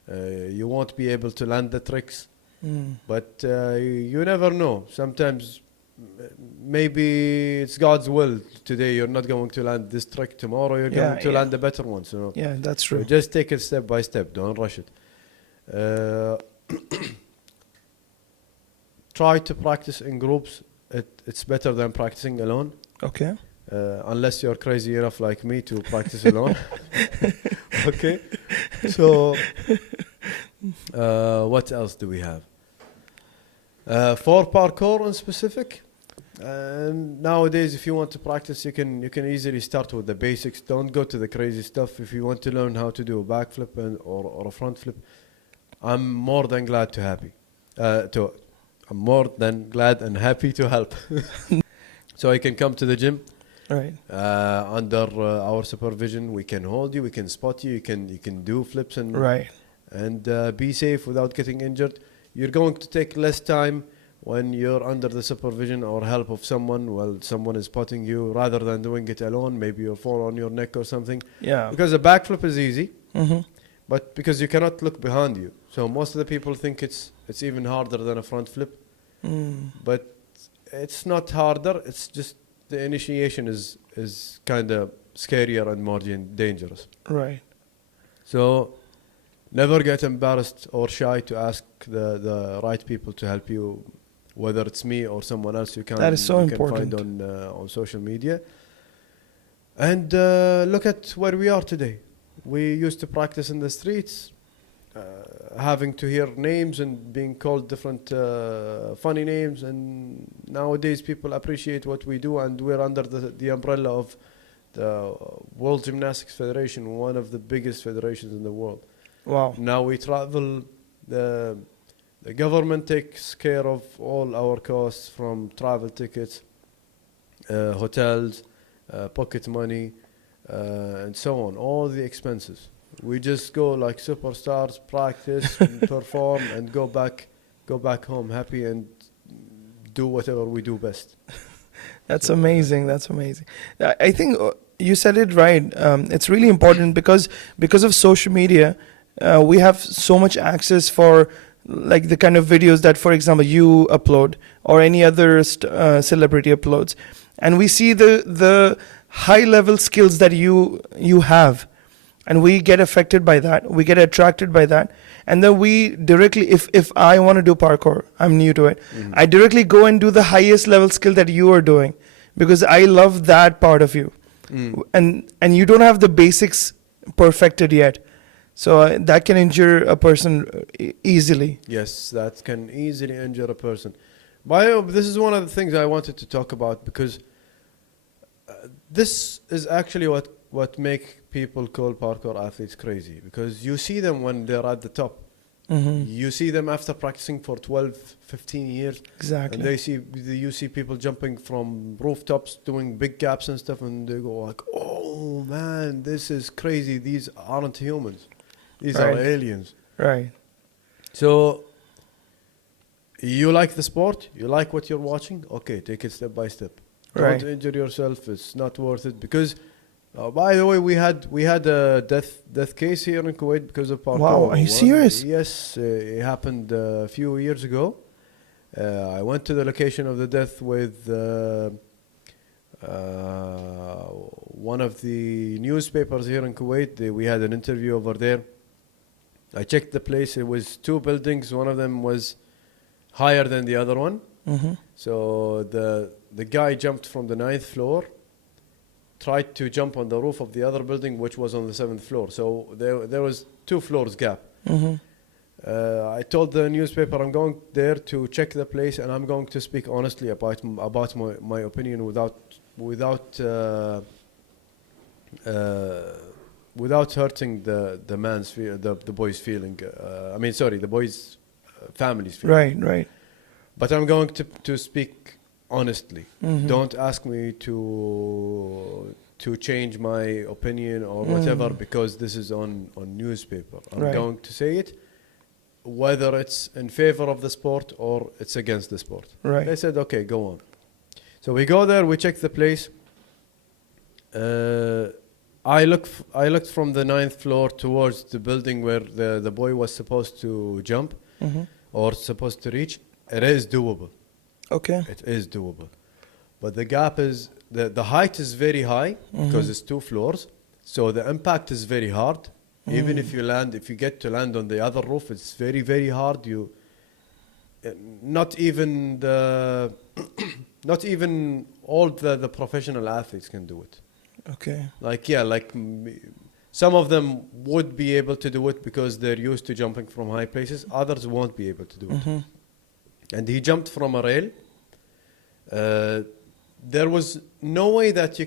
You won't be able to land the tricks. But you never know. Sometimes maybe it's God's will. Today you're not going to land this trick. Tomorrow you're Yeah, going to yeah. land a better one. So Yeah, that's so true. just take it step by step. Don't rush it. Try to practice in groups. It's better than practicing alone. Okay. Unless you're crazy enough like me to practice alone. Okay. So what else do we have? For parkour in specific, nowadays if you want to practice, you can easily start with the basics. Don't go to the crazy stuff. If you want to learn how to do a backflip or a front flip, I'm more than glad to I'm more than glad and happy to help. So you can come to the gym. Right. Under our supervision, we can hold you, we can spot you, you can do flips and Right. be safe without getting injured. You're going to take less time when you're under the supervision or help of someone while someone is spotting you, rather than doing it alone. Maybe you'll fall on your neck or something. Yeah. Because a backflip is easy, Mm-hmm. but because you cannot look behind you, so most of the people think it's even harder than a front flip. But it's not harder. It's just the initiation is kind of scarier and more dangerous. Right. So never get embarrassed or shy to ask the right people to help you, whether it's me or someone else you can, That is so you can important. find on social media. And look at where we are today. We used to practice in the streets, having to hear names and being called different funny names, and nowadays people appreciate what we do, and we're under the umbrella of the World Gymnastics Federation, one of the biggest federations in the world. Wow. Now we travel, the government takes care of all our costs, from travel tickets, hotels, pocket money, and so on, all the expenses. We just go like superstars, practice, perform, and go back home happy and do whatever we do best. That's amazing. That's amazing. I think you said it right. It's really important because of social media, we have so much access for like the kind of videos that, for example, you upload or any other celebrity uploads, and we see the high level skills that you have. And we get affected by that. We get attracted by that. And then we directly, if I want to do parkour, I'm new to it. I directly go and do the highest level skill that you are doing, because I love that part of you. And you don't have the basics perfected yet. So that can injure a person easily. Yes, that can easily injure a person. This is one of the things I wanted to talk about, because this is actually what make people call parkour athletes crazy, because you see them when they're at the top. You see them after practicing for 12, 15 years. Exactly. And you see people jumping from rooftops, doing big gaps and stuff, and they go like, oh man, this is crazy. These aren't humans. These are Right. aliens. Right. So you like the sport, you like what you're watching, okay, take it step by step. Right. Don't injure yourself. It's not worth it, because by the way, we had a death case here in Kuwait because of parkour. Wow, are you serious? Yes, it happened a few years ago. I went to the location of the death with one of the newspapers here in Kuwait. We had an interview over there. I checked the place. It was 2 buildings. One of them was higher than the other one. So the guy jumped from the 9th floor, tried to jump on the roof of the other building, which was on the 7th floor. So there was 2 floors gap. I told the newspaper I'm going there to check the place, and I'm going to speak honestly about my opinion without without hurting the man's the boy's feeling. The boy's family's feeling. Right. But I'm going to speak honestly. Mhm. Don't ask me to change my opinion or whatever because this is on newspaper. I'm Right. going to say it, whether it's in favor of the sport or it's against the sport. Right. They said, okay, go on. So we go there, we check the place. I looked from the 9th floor towards the building where the boy was supposed to jump Mhm. or supposed to reach. It is doable. Okay. It is doable. But the gap is, the height is very high because it's 2 floors. So the impact is very hard. Even if you get to land on the other roof, it's very, very hard. Not even all the professional athletes can do it. Okay. Some of them would be able to do it because they're used to jumping from high places. Others won't be able to do it. And he jumped from a rail. There was no way that you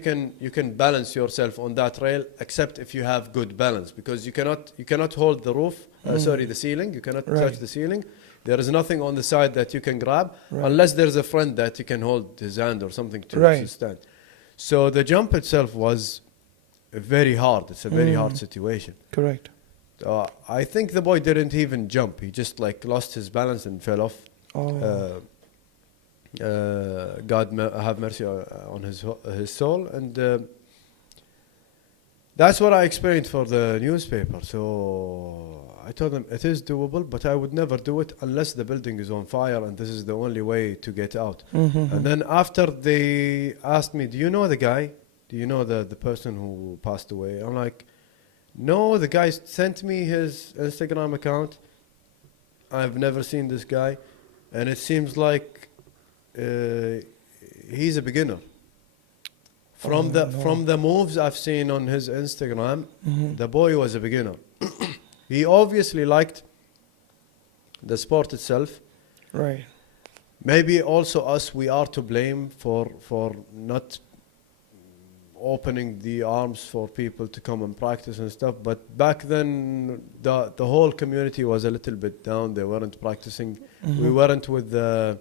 can balance yourself on that rail except if you have good balance, because you cannot hold the roof. The ceiling. You cannot touch the ceiling. There is nothing on the side that you can grab unless there's a friend that you can hold his hand or something to stand. So the jump itself was very hard. It's a very hard situation. Correct. I think the boy didn't even jump. He just lost his balance and fell off. Oh. God have mercy on his soul, and that's what I experienced for the newspaper. So I told them it is doable, but I would never do it unless the building is on fire, and this is the only way to get out. And then after they asked me, "Do you know the guy? Do you know the person who passed away?" I'm like, "No, the guy sent me his Instagram account. I've never seen this guy, and it seems like he's a beginner. From the moves I've seen on his Instagram, the boy was a beginner. He obviously liked the sport itself. Right. Maybe also us, we are to blame for not opening the arms for people to come and practice and stuff. But back then, the whole community was a little bit down. They weren't practicing. We weren't with the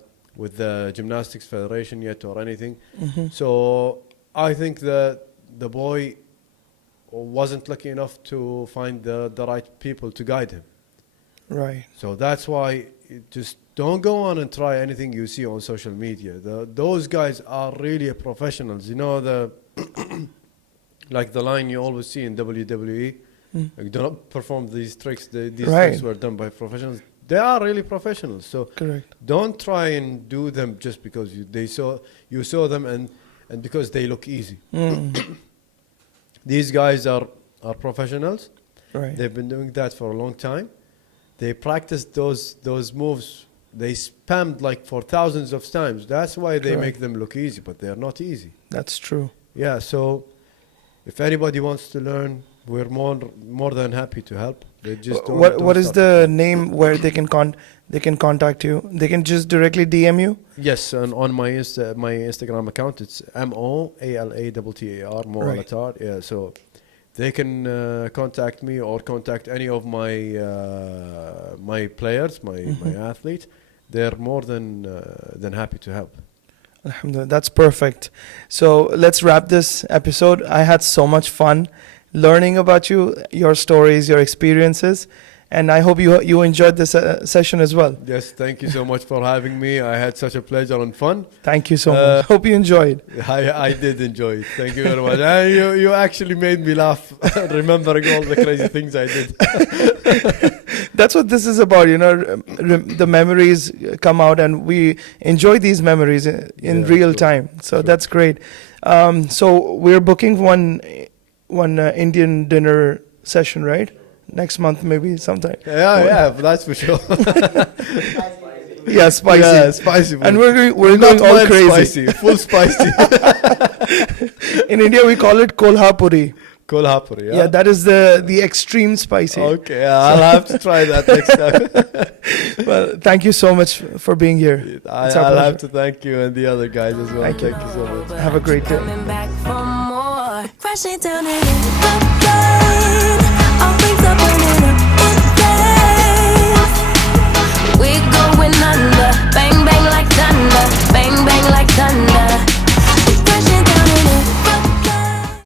Gymnastics Federation yet or anything. So I think that the boy wasn't lucky enough to find the right people to guide him. Right. So that's why just don't go on and try anything you see on social media. Those guys are really professionals. You know, like the line you always see in WWE, like, do not perform these tricks. These tricks were done by professionals. They are really professionals. So Correct. don't try and do them just because you saw them and because they look easy. These guys are professionals. Right. They've been doing that for a long time. They practiced those moves. They spammed for thousands of times. That's why they make them look easy, but they're not easy. That's true. Yeah, so if anybody wants to learn, we're more than happy to help. They just What is the name where they can contact you? They can just directly DM you? Yes, and on my Instagram account, it's MOALATTAR, Al-Attar. Yeah, so they can contact me or contact any of my players, my athletes. They're more than happy to help. Alhamdulillah, that's perfect. So let's wrap this episode. I had so much fun learning about you, your stories, your experiences, and I hope you enjoyed this session as well. Yes, thank you so much for having me. I had such a pleasure and fun. Thank you so much. Hope you enjoyed. I did enjoy it. Thank you very much. And you actually made me laugh, remembering all the crazy things I did. That's what this is about, the memories come out and we enjoy these memories in real time. So that's great. So we're booking one Indian dinner session, right? Next month, maybe sometime. Yeah, that's for sure. Yeah, spicy. Yeah, spicy. And we're going all crazy. Spicy, full spicy. In India, we call it kolhapuri. Kolhapuri, Yeah, that is the extreme spicy. Okay, I'll have to try that next time. Well, thank you so much for being here. I'll have to thank you and the other guys as well. Thank you So much. Have a great day. Coming back for more. crashing down and in the rain. All things are burning up